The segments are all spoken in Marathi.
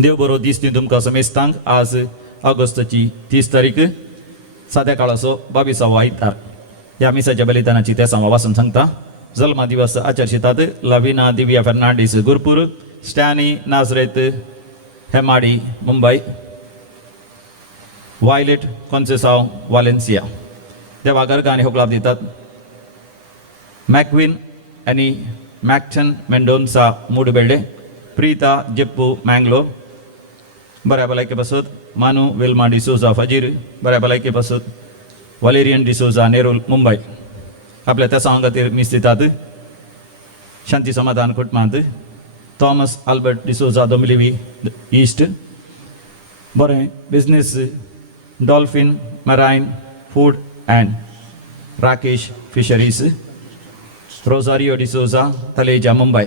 देव बरो दीस दी तुमकां समेस्तांक आज ऑगस्टची 30 तारीख साद्या काळाचो 22वा इतार ह्या मिसाच्या बलिदानाची त्या वाचून सांगता. जल्मा दिवस आचरशितात लविना दिव्या फर्नांडीस गुरपूर, स्टॅनी नाझरेत हेमाडी मुंबई, वायलेट कॉन्सेसाव वालेन्सिया. देवा गर्गाने होप लाभ देतात. मॅक्विन आणि मॅक्टन मेंडोन्सा मूडबेल्डे, प्रीता जेप्पू मँगलोर बऱ्या भलायके पासत, मानू विल्मा डिसोजा फजीर बऱ्या भलायके पासत, वलेरियन डिसोजा नेरूल मुंबई. आपल्या त्या सांगातीर मिस दितात. शांती समाधान कुटुंबांत Thomas Albert D'Souza Dombivli east बरें business dolphin marine food and Rakesh fisheries, Rosario D'Souza Taloja Mumbai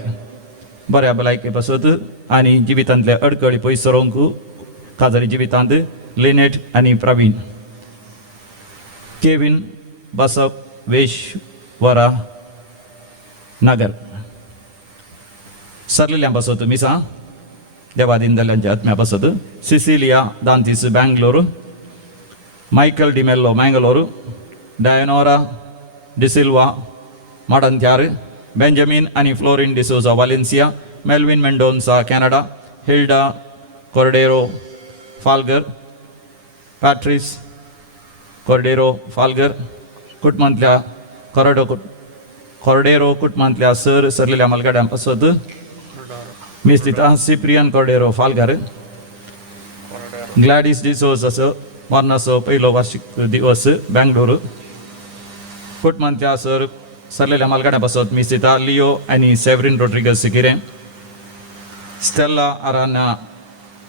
बऱ्या भलायके पासत आणि जिवितांतले अडकळी पयस सरोंक काजारी जिवितांत लिनेट आणि प्रवीण. केविन बसप वेश्वरा नगर सरलेल्या बसत मिसा देवादीन दल्यांच्या आत्म्या बसत. Cecilia Dantis Bangalore, Michael D'Mello Mangalore, Dinora D'Silva Madantyar, Benjamin आणि Florine D'Souza Valencia, Melvin Mendonca Canada, Hilda Cordeiro Falgar, Patrice Cordeiro Falgar कुटुंबांतल्या कॉर्डेरो कुटुंबांतल्या सरलेल्या मलगाड्यां पासत मिस दिता. सिप्रियन कॉर्डेरो फाल्गर, ग्लॅडिस डिसोजाचो मरणाचो पयलो वार्षिक दिवस बँगलोर कुटुंबांतल्या सरलेल्या मालगाड्या पासत मिस दिता. लिओ आणि सेव्हरिन रोड्रिगस सिकिरे, Stella Arana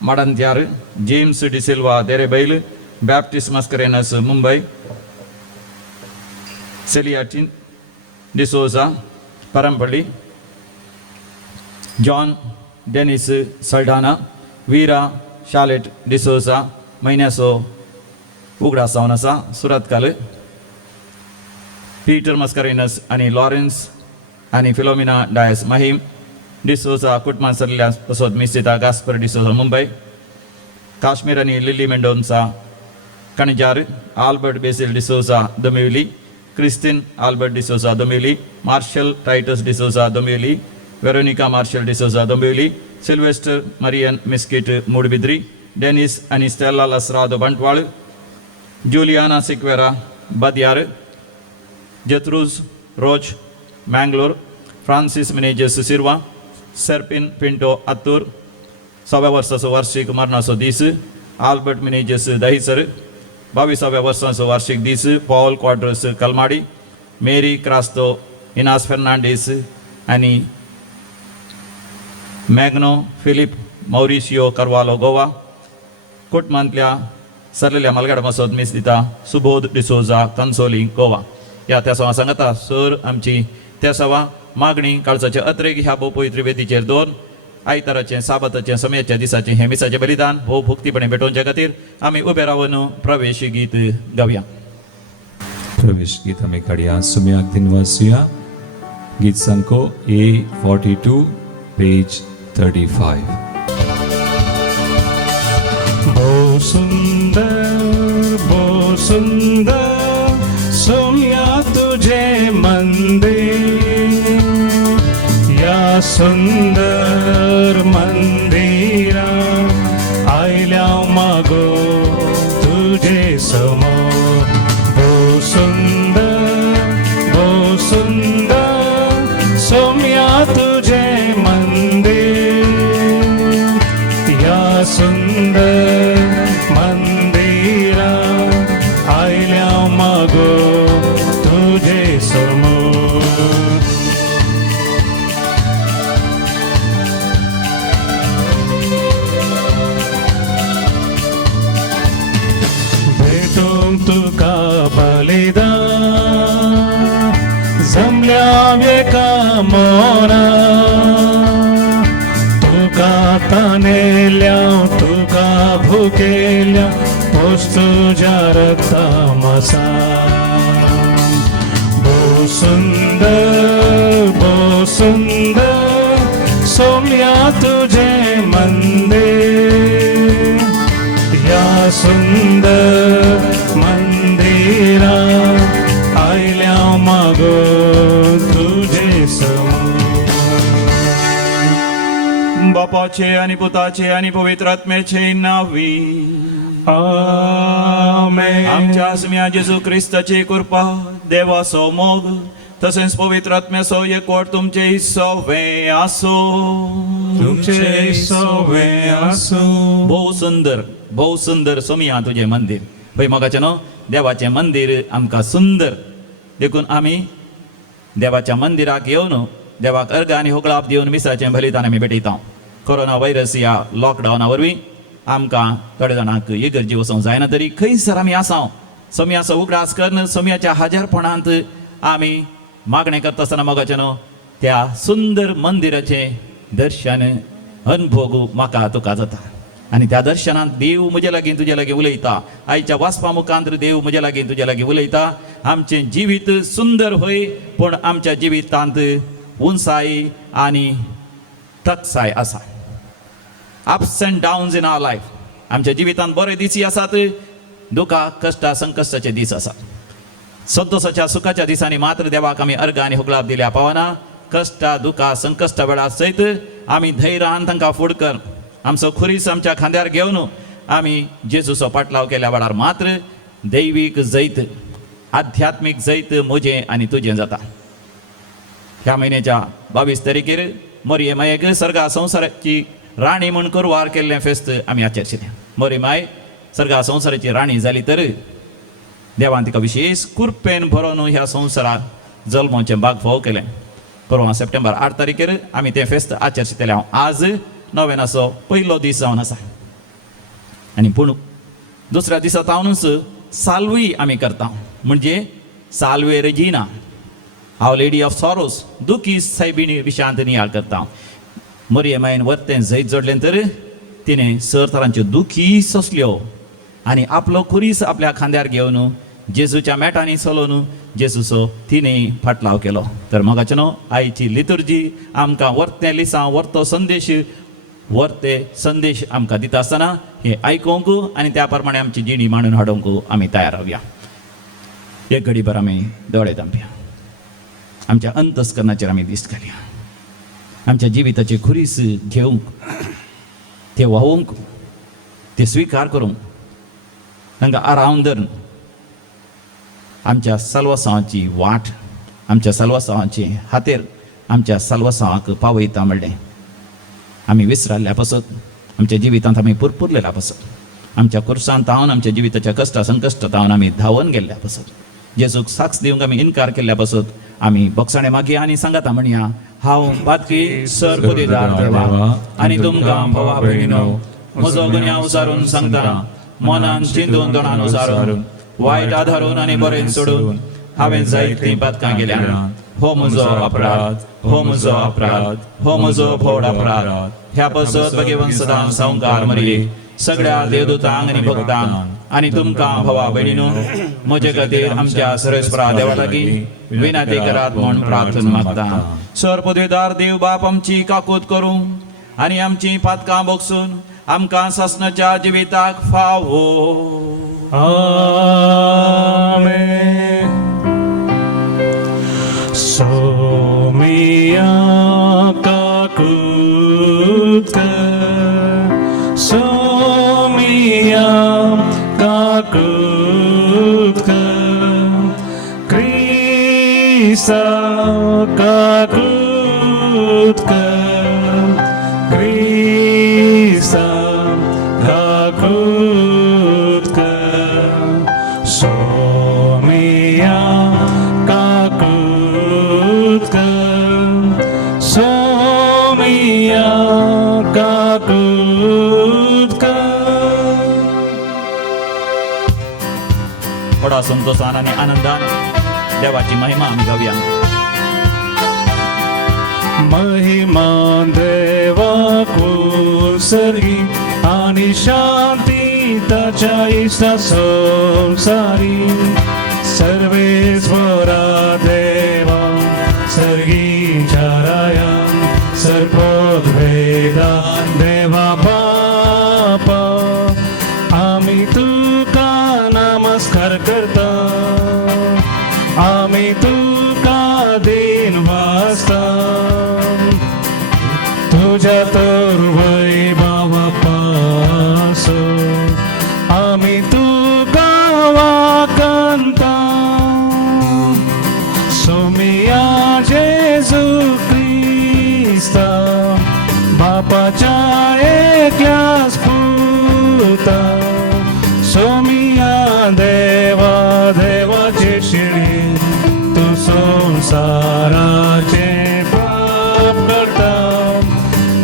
Madantyar, James D'Silva Derebail, Baptist Mascarenhas Mumbai, सेलियाटिन D'Souza Parampalli, John Dennis Saldanha, Vera Shalet D'Souza महिन्यासो उगडा जावन आसा सुरतकाल, पीटर मस्करेनस आणि लॉरेन्स आणि फिलोमिना डायस माहीम डिसोजा कुटुंबांत सरलेल्या पासत मिस दिता. गास्पर डिसोजा मुंबई, काश्मीर आणि Lily Mendonca Kanajar, Albert Basil D'Souza Dombivli, Christine Albert D'Souza Dombivli, Marshal Titus D'Souza Dombivli, Veronica Marshal D'Souza Dombivli, Sylvester Marian Miskith Moodbidri, Dennis आणि Stella Lasrado Bantwal, Juliana Sequeira Badyar, Gertrude Rose Mangalore, Francis Menezes Shirva, सर्पिन पिंटो आत्तूर 6व्या वर्साचो वार्षिक मरणाचो दीस, आल्बर्ट मिनेजेस दहिसर 22व्या वर्साचो वार्षिक दीस, पॉल क्वाड्रस कलमाडी, मेरी क्रास्तो इनास फेर्नांडीस आणि मॅग्नो फिलिप मौरिशियो करवालो गोवा कुटुंबांतल्या सरलेल्या मालगाड्या पासत मिस दिता. सुबोध डिसोजा कन्सोली गोवा. या त्या सवा सांगता सर आमची त्या सवा मागणी काळजाचे अत्रेक ह्या भोव पवित्र वेदीचेर दोन आयताराचे साबाताचे समयाच्या दिसाचे हे मिसाचे बलिदान भोव भक्तीपणे भेटोवचे खातीर आमी उबे रावन प्रवेश गीत गावया. प्रवेश गीत आमी काडया. सुम्याक दिन वाचुया. गीत संको A42 पेज 35. बहु सुंदर सोम्या तुझे मंदिर, या सुंदर मंदिरा आयल्या मागो तुझे समोर. बहु सुंदर सोम्या तुझे मंदिर, या सुंदर मंदिरा आयल्या मागो तुझे समोर. भेटून तुका बलिदान जमल्या वेका मोना, तुका तानेल्या तुका भुकेल्या पोस तुझ्या रक्ता मसा. बहु सुंदर सोम्या तुझे मंदिर, सुंदर मंदिरा आयल्या मागो तुझे समोर. बापाचे आणि पुताचे आणि पवित्र आत्म्याचे नावी. आमेन. आमच्या आसम्या जेजू ख्रिस्ताची कृपा, देवाचो मोग तसेच पवित्र आत्म्याचो एकवट तुमचे सवे आसो. तुमचे सवे आसो. भोव सुंदर सोमिया तुझे मंदिर. पळय मोगाचें न्हू, देवाचें मंदिर आमकां सुंदर देखून आमी देवाच्या मंदिराक येवन देवाक अर्घ आनी होगळाप दिवन मिसाचें बलिदान आमी भेटयता. कोरोना व्हायरस ह्या लॉकडावना वरवीं आमकां थोड्या जाणांक इगर्जी वचोंक जायना, तरी खंयसर आमी आसां सोम्याचो उगडास करन सोम्याच्या हाजारपणांत आमी मागणें करता आसतना मोगाचें न्हू त्या सुंदर मंदिराचें दर्शन अनुभवूंक म्हाका तुका जाता. आनी त्या दर्शनांत देव म्हजे लागीं तुजे लागीं उलयता. आयच्या वाचपा मुखांतर देव म्हजे लागीं तुजे लागीं उलयता. आमचें जिवीत सुंदर होय, पूण आमच्या जिवितांत उंचाई आनी टकसाय आसा. Ups and downs in our life. आमच्या जिवितांत बरे दिसी आसात, दुखा कश्टा संकश्टाचे दीस आसात. संतोषाच्या सुखाच्या दिसांनी मात्र देवाक आमी अर्घ आनी होगळाप दिल्या पावना. कश्टा दुखा संकश्टा वेळा सयत आमी धैर्यान तांकां फुड कर आमचो खुरीस आमच्या खांद्यार घेवन आमी जेजूचो पाटलाव केल्या वेळार मात्र दैवीक जैत आध्यात्मीक जैत म्हजें आनी तुजें जाता. ह्या म्हयन्याच्या 22 तारीखेर मोरयेमायेक सर्गा संवसाराची राणी म्हूण करवार केल्लें फेस्त आमी आचरशिल्लें. मोरयेमाय सर्गा संवसाराची राणी जाली तर देवान तिका विशेष कुरपेन भरोवन ह्या संवसाराक जल्माचें भागफोव केलें. परवा सप्टेंबर 8 तारीखेर आमी तें फेस्त आचरशितलें. हांव आज नोवेनाचो पयलो दीस जावन आसा. आनी पूण दुसऱ्या दिसा तावनूच साल्वई आमी करता, म्हणजे साल्वे रेजिना, हांव लेडी ऑफ सॉरोस, दुखी सायबिणी विशांत नियाळ करता. मोरयेमायेन वर्तें जैत जोडलें तर तिणें सर तरांच्यो दुखी सोंसल्यो आनी आपलो खुरीस आपल्या खांद्यार घेवन जेजूच्या मेटांनी चलोवन जेजूचो तिणें फाटलाव केलो. तर मोगाचें न्हू आयची लितुर्जी आमकां वर्तें लिसां वर्ते संदेश आमकां दिता आसतना हें आयकूंक आनी त्या प्रमाणे आमची जिणी मांडून हाडूंक आमी तयार रावया. एक घडीभर आमी दोळे धांपया. आमच्या अंतस्करणाचेर आमी दिश्ट घालया. आमच्या जिविताची खुरीस घेवंक, ते व्हावूंक, ते स्विकार करूंक, तांकां आरावन धरून आमच्या सल्वसांवाची वाट, आमच्या सल्वसांवाचे हातेर आमच्या सल्वसांवाक पावयता म्हणलें आमी विसराल्ल्या पासत, आमच्या जिवितांत आमी पुरपुरलेल्या पासत, आमच्या कुर्सांत तावन आमच्या जिविताच्या कश्टा संकश्ट तावन आमी धांवन गेल्ल्या पासत, जेजूक साक्ष दिवंक आमी इन्कार केल्ल्या पासत आमी बोगसाणें मागया आनी सांगाता म्हणया, हांव पातकी सर पुदेदार देवा आनी तुमकां भावा भयणीनो म्हजो गुन्यांव उसारून सांगता, मनान चिंतून दोणान उसारून वायट आधारून आनी बरें सोडून हांवें जायतीं पातकां गेल्या. हो म्हजो अपराध, हो म्हजो अपराध, हो म्हजो फोड अपराध. ह्या पासत भगवंत सदां संवकार मरये सगळ्या देवदूतांक आनी भक्तांक आनी तुमकां भावा भयणीनो म्हजे खातीर आमच्या सर्वेस्परा देवा लागीं विनंती करात म्हूण प्रार्थना मागता. सर पदवीदार देव बाप आमची काकूत करूं आनी आमची पातकां बोगसून आमकां सासणाच्या जिविताक फावो. आमेन. सोमिया काकूत कर, सोमिया काकूत कर, क्रिसा काकूत कर, क्रिसा काकूत कर, सोमिया काकूत कर, सोमिया काकूत कर. बडा संतोषान आनी आनंदान देवाची महिमा आमी गावया. महिमा देवाकू सर्गी आणि शांती ताच्या इष्टा संसारी, सर्वेश्वरा देवा सर्गीच्या राया, सर्पोद्वेदा देवा बापा आम्ही तुका दिन वाजता तुझ्या तर वैभवा पासून आम्ही तुका वाकंता सोमिया जेजू ख्रिस्ता बापाच्या एकल्याच पुता सोमिया देवा देवाचे शिणे तू संसाराचे पाप करता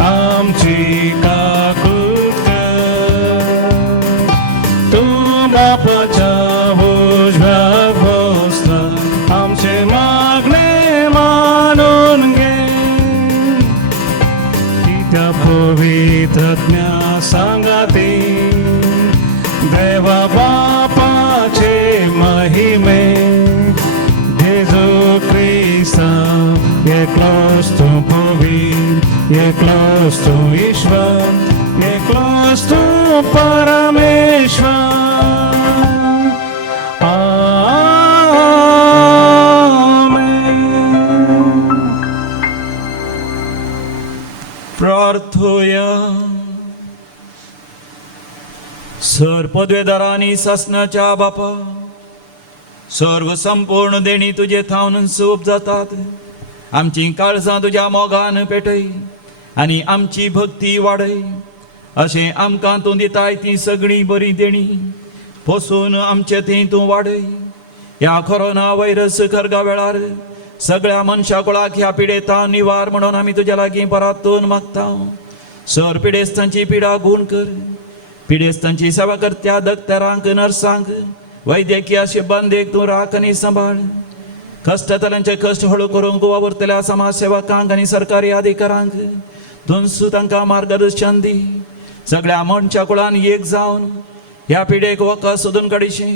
आमची काकूत कर तू बापाच्या उजव्या बसला आमचे मागणे मानून घे की त्या पवित्रज्ञा सांगाते देवा बापाचे महिमे जेजू ख्रिस्ता एकलोच तू पवित्र एकलोच तू ईश्वर एकलोच तू परमेश्वर आमेन. प्रार्थोया. सर पदवेदार आणि शासनाच्या बापा सर्व संपूर्ण देणी तुझे थावन सूप जातात आमची काळजां तुझ्या मोगान पेटय आणि आमची भक्ती वाडय अशें आमकां तूं दिताय ती सगळी बरी देणी पोसून आमचे थंय तूं वाडय ह्या कोरोना व्हायरस खरगा वेळार सगळ्या मनशा कुळाक ह्या पिडेता निवार म्हणून आमी तुज्या लागीं परातून मागता सर पिडेस्तांची पिडा गूण कर पिडेस्तांची सेवा करत्या दोतोरांक नर्सांक वैद्यकीय सिब्बंदीक तूं राख आनी सांबाळ कश्टतल्यांचे कश्ट हळू करूंक वावरतल्या समाज सेवकांक आनी सरकारी अधिकाऱ्यांक तूं तांकां मार्गदर्शन दी सगळ्या मनशा कुळान एक जावन ह्या पिडेक वखद सोदून काडीशे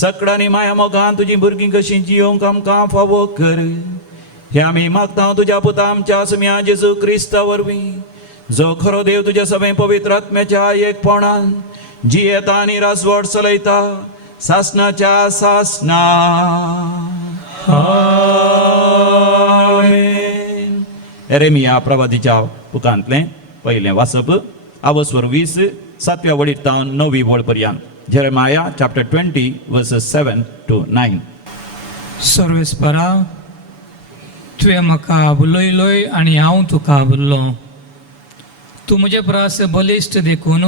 सकडांनी माया मोगान तुजी भुरगीं कशीं जियोंक आमकां फावो कर हे आमी मागता तुज्या पुता आमच्या सुम्या जेजू क्रिस्ता वरवीं जो खरो देव तुज्या सभे पवित्र आत्म्याच्या एकपणान जियेता आनी राजवट चलयता शासनाच्या शासना आमेन. एरेमिया प्रवादीच्या पुकांतलें पयलें वाचप आवस्वर 20 7व्या वळींतावन 9वी वळ पर्यंत जेरेमाया चॅप्टर 20 वर्सेस 7 to 9. सर्वेस्परा तुवें म्हाका बुलयलोय आनी हांव तुका बुल्लो तूं म्हजे प्रास बलिश्ट देखून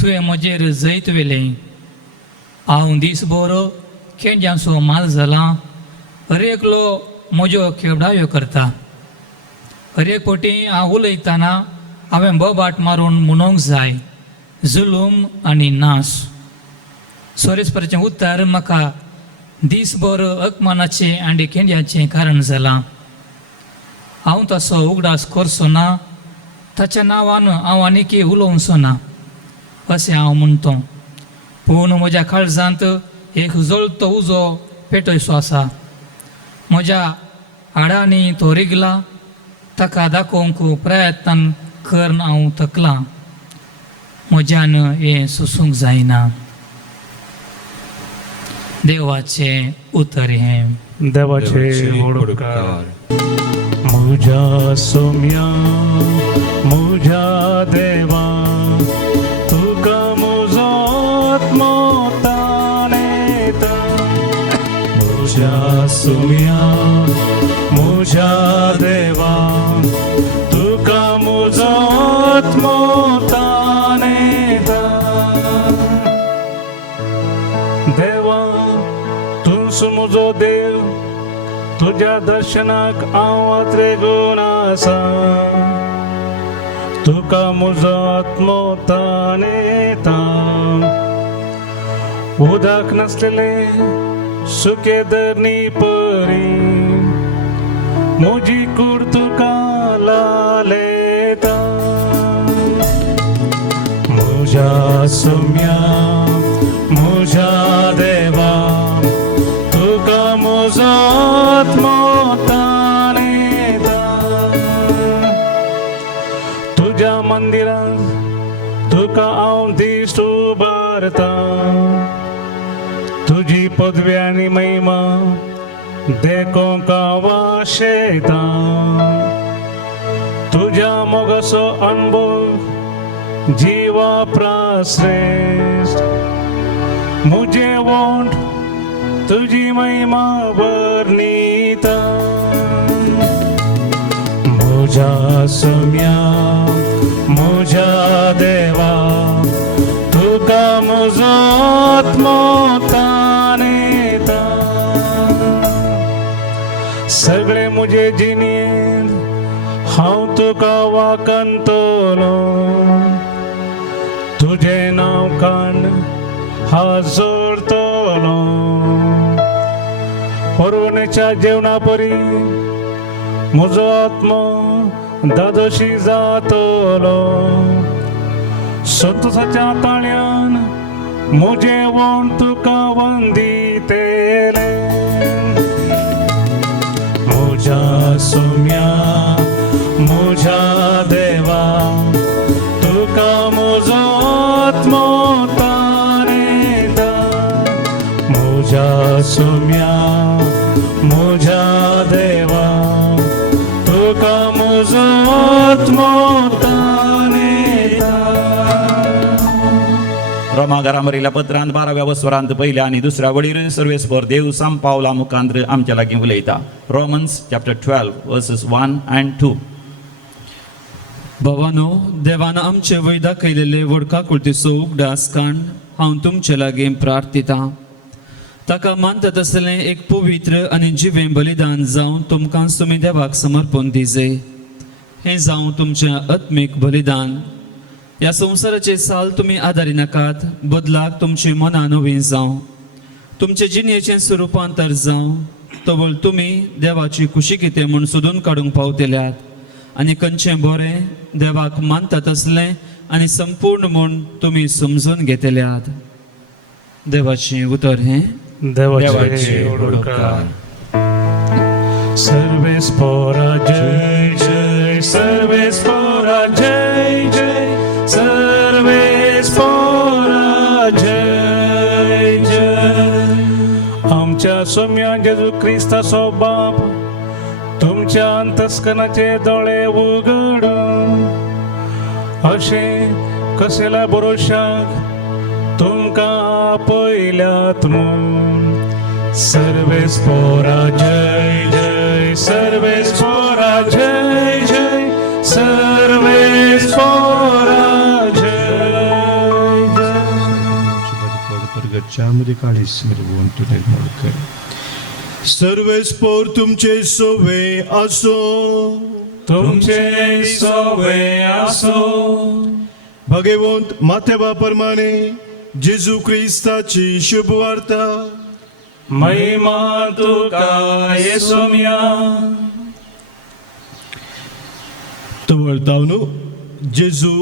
तुवें म्हजेर जैत वेलें हांव दिसभर खेंज्यांचो माल जालां हर एकलो म्हज्यो खेवडायो करता हर एक फावटी हांव उलयतना हांवें बोबाट मारून म्हणूंक जाय जुलूम आनी नाश सोरेस्पराचें उत्तर म्हाका दिसभर अकमानाचें आनी खेंज्याचें कारण जालां हांव तसो उगडास करचो ना ताच्या नांवान हांव आनीक उलोवचो ना अशें हांव म्हणटो पूण म्हज्या काळजांत एक जळतो उजो पेटयसो आसा म्हज्या हाडांनी तो रिगला ताका दाखोवंक प्रयत्न करन हांव थकलां म्हज्यान हें सुसूंक जायना देवाचें उतर हें देवाचे होडकार मुझा सोम्या मुझा देवा तुका मुजो आत्मो ताणेता मुझा सोम्या मुझा देवा तुका मुजो आत्मो ताणेता देवा तूं मुजो देव तुझ्या दर्शनाक हांव वात्रेगून आसा तुका म्हजो आत्मो ताणेता उदक नासलेले सुके धरणी परी म्हजी कूड तुका लालेता म्हज्या सोम्या म्हज्या देवा तुका म्हजो आत्मो ताणेता तुज्या मंदिरांत तुका हांव दिश्ट उबारता तुजी पदवी आनी महिमा देखो कावा शैतान तुझ्या मोगसो अनुभव जीवा प्राश्रेष्ठ मुझे वोंट तुझी महिमा वर्णिता मुझा सम्या मुझा देवा तुका मुजो आत्मोतानेता सगळे मुझे जिनीन हांव तुका वाकंतलो तुझे नाव कान हात जोडतलो परवणेच्या जेवणा परी म्हजो आत्मो दादोशी जातलो संतोषाच्या ताळ्यान म्हजे वोण तुका वंदितेले मुझा सोम्या मुझा देवा तुका मुजो आत्मो तानेता मुझा सोम्या मुझा देवा तुका मुजो आत्मो तानेता रोमाकारांवरील पत्रांत 12व्या वस्वरांत पहिल्या आणि दुसऱ्या वडील सर्वेस्पर देव साम पावला मुखांत्र आमच्या लागीं उलयता. Romans chapter 12 versus 1 and 2. भावानो, देवान आमचे वैदा केलेले वडका कुळतीचो उगडास काण हांव तुमचे लागीं प्रार्थिता. ताका मानता तसलें एक पवित्र आनी जिवें बलिदान जावन तुमकां तुमी देवाक समर्पण दिजे. हें जावं तुमचें आत्मीक बलिदान. ह्या संवसाराचे साल तुमी आदारी नाकात, बदलाक तुमची मनां नवीं जावं, तुमचे जिणेचें स्वरुपांतर जावं, तोवळ तुमी देवाची खुशी कितें म्हूण सोदून काडूंक पावतल्यात आनी खंयचें बरें देवाक मानता तसलें आनी संपूर्ण म्हूण तुमी समजून घेतल्यात. देवाचें उतर हें देवाचे ओडकार सर्वेस्परा जय जय सर्वेस्परा जय जय सर्वेस्परा जय जय आमच्या सोम्या जेजू क्रिस्ताचो बाप तुमच्या अंतस्कनाचे दोळे उगडून अशें कसेला भरोशाक तुमकां आपयल्यात म्हूण सर्वेस्परा जय जय सर्वेस्परा जय जय सर्वेस्परा जय जय सर्वेस्पोर तुमचे सोवे असो तुमचे सवे आसो भगवंत माथेवा प्रमाणे जेजू क्रिस्ताची शुभ वार्ता महिमा तुका येसोम्या तवळतावनू जेजू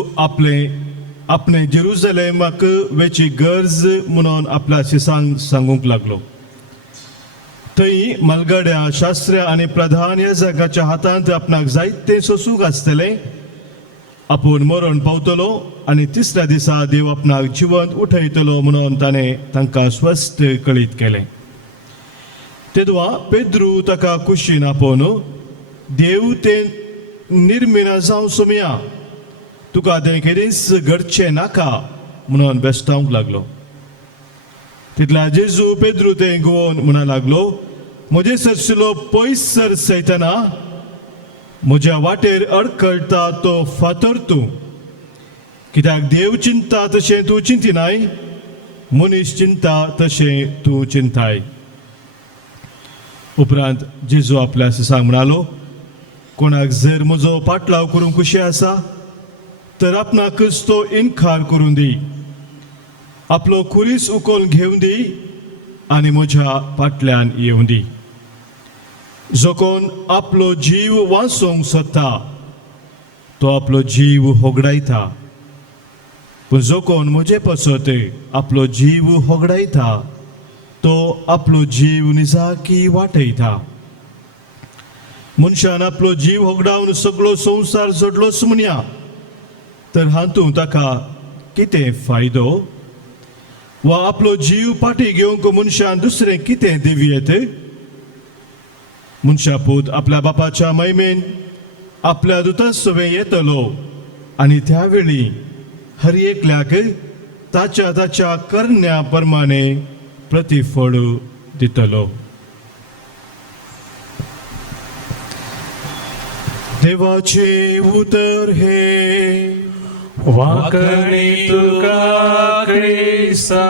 आपणे जेरुसलेमाक वेची गरज म्हणून आपल्याशी सांगूंक लागलो. थंय मलगड्या शास्त्र्या आनी प्रधान याजकाच्या हातांत आपणाक जायते सोसूंक आसतलें. आपूण मरण पावतलो आनी तिसऱ्या दिसा देव आपणाक जिवंत उठयतलो म्हणून ताणें तांकां स्वस्थ कळीत केलें. तेदवा पेद्रू ताका कुशीन आपोवन देव ते निर्मिना जावं सोम्या तुका तें केदींच घडचें नाका म्हणून बेस्तावंक लागलो. तितल्या जेजू पेद्रू तें गोवन म्हणा लागलो, म्हजे सरशिलो पयस सर सैताना, म्हज्या वाटेर अडखळटा तो फातर तूं. कित्याक देव चिंता तशें तूं चिंतिनाय, मनीस चिंता तशें तूं चिंताय. उपरांत जेजू आपल्या सांग म्हणालो, कोणाक जर म्हजो पाटलाव करूंक कुशी आसा तर आपणाकच तो इन्कार करून दी, आपलो कुरीस उखलून घेवन दी आनी म्हज्या फाटल्यान येवं दी. जो कोण आपलो जीव वाचोवंक सोदता तो आपलो जीव होगडायता, पूण जो कोण म्हजे पसत आपलो जीव होगडायता तो आपलो जीव निजाकी वाटयता. मनशान आपलो जीव होगडावन सगळो संवसार जोडलोच म्हणया तर हातूंत ताका कितें फायदो? वा आपलो जीव पाटी घेवंक मनशान दुसरें कितें दिवयेत? मनशापूत आपल्या बापाच्या महिमेन आपल्या दुतासवे येतलो आणि त्यावेळी हर एकल्याक ताच्या ताच्या करण्या प्रमाणे प्रतिफळ दितलो. देवाचे उतर हे वाकणी तुका क्रिस्ता.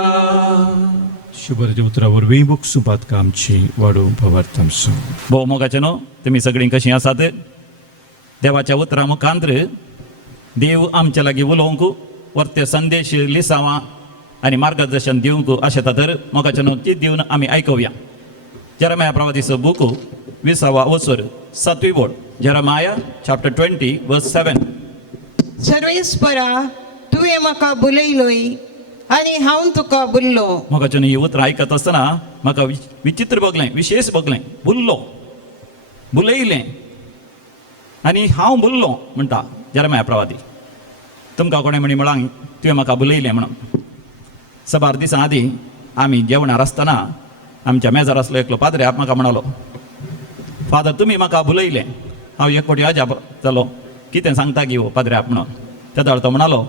शुभराच्या उतरावर वेबक सुपात कामची वाडो भवार्थांसो. भोव मोगाचे न्हू, तुमी सगळीं कशीं आसात? देवाच्या उतरा मुखांतर देव आमच्या लागीं उलोवंक वर्ते संदेश लिसावां आनी मार्गदर्शन दिवंक अशें तर मोगाचे न्हू ती दिवन आमी आयकुया. जेरमाया प्रवादीचो बूक 20वा वसर 7वी बोड. Jeremiah chapter 20 verse 7. सर्वेस्परा तुवें म्हाका बुलयलोय आनी हांव तुका बुल्लो. मोगाचे न्हू ही उतरां आयकत आसतना म्हाका विचित्र भोगलें, विशेश भोगलें. बुलयलें आनी हांव बुल्लो म्हणटा जेरमाया प्रवादी. तुमकां कोणें म्हणी म्हळां तुवें म्हाका बुलयलें म्हणून. सबार दिसां आदीं आमी जेवणार आसतना आमच्या मेजार आसलो एकलो पाद्र्याक म्हाका म्हणालो, फादर तुमी म्हाका बुलयलें. हांव एक फावटी अजाप जालो, कितें सांगता गी हो पाद्र्याक म्हणून. तेदोळ तो म्हणालो,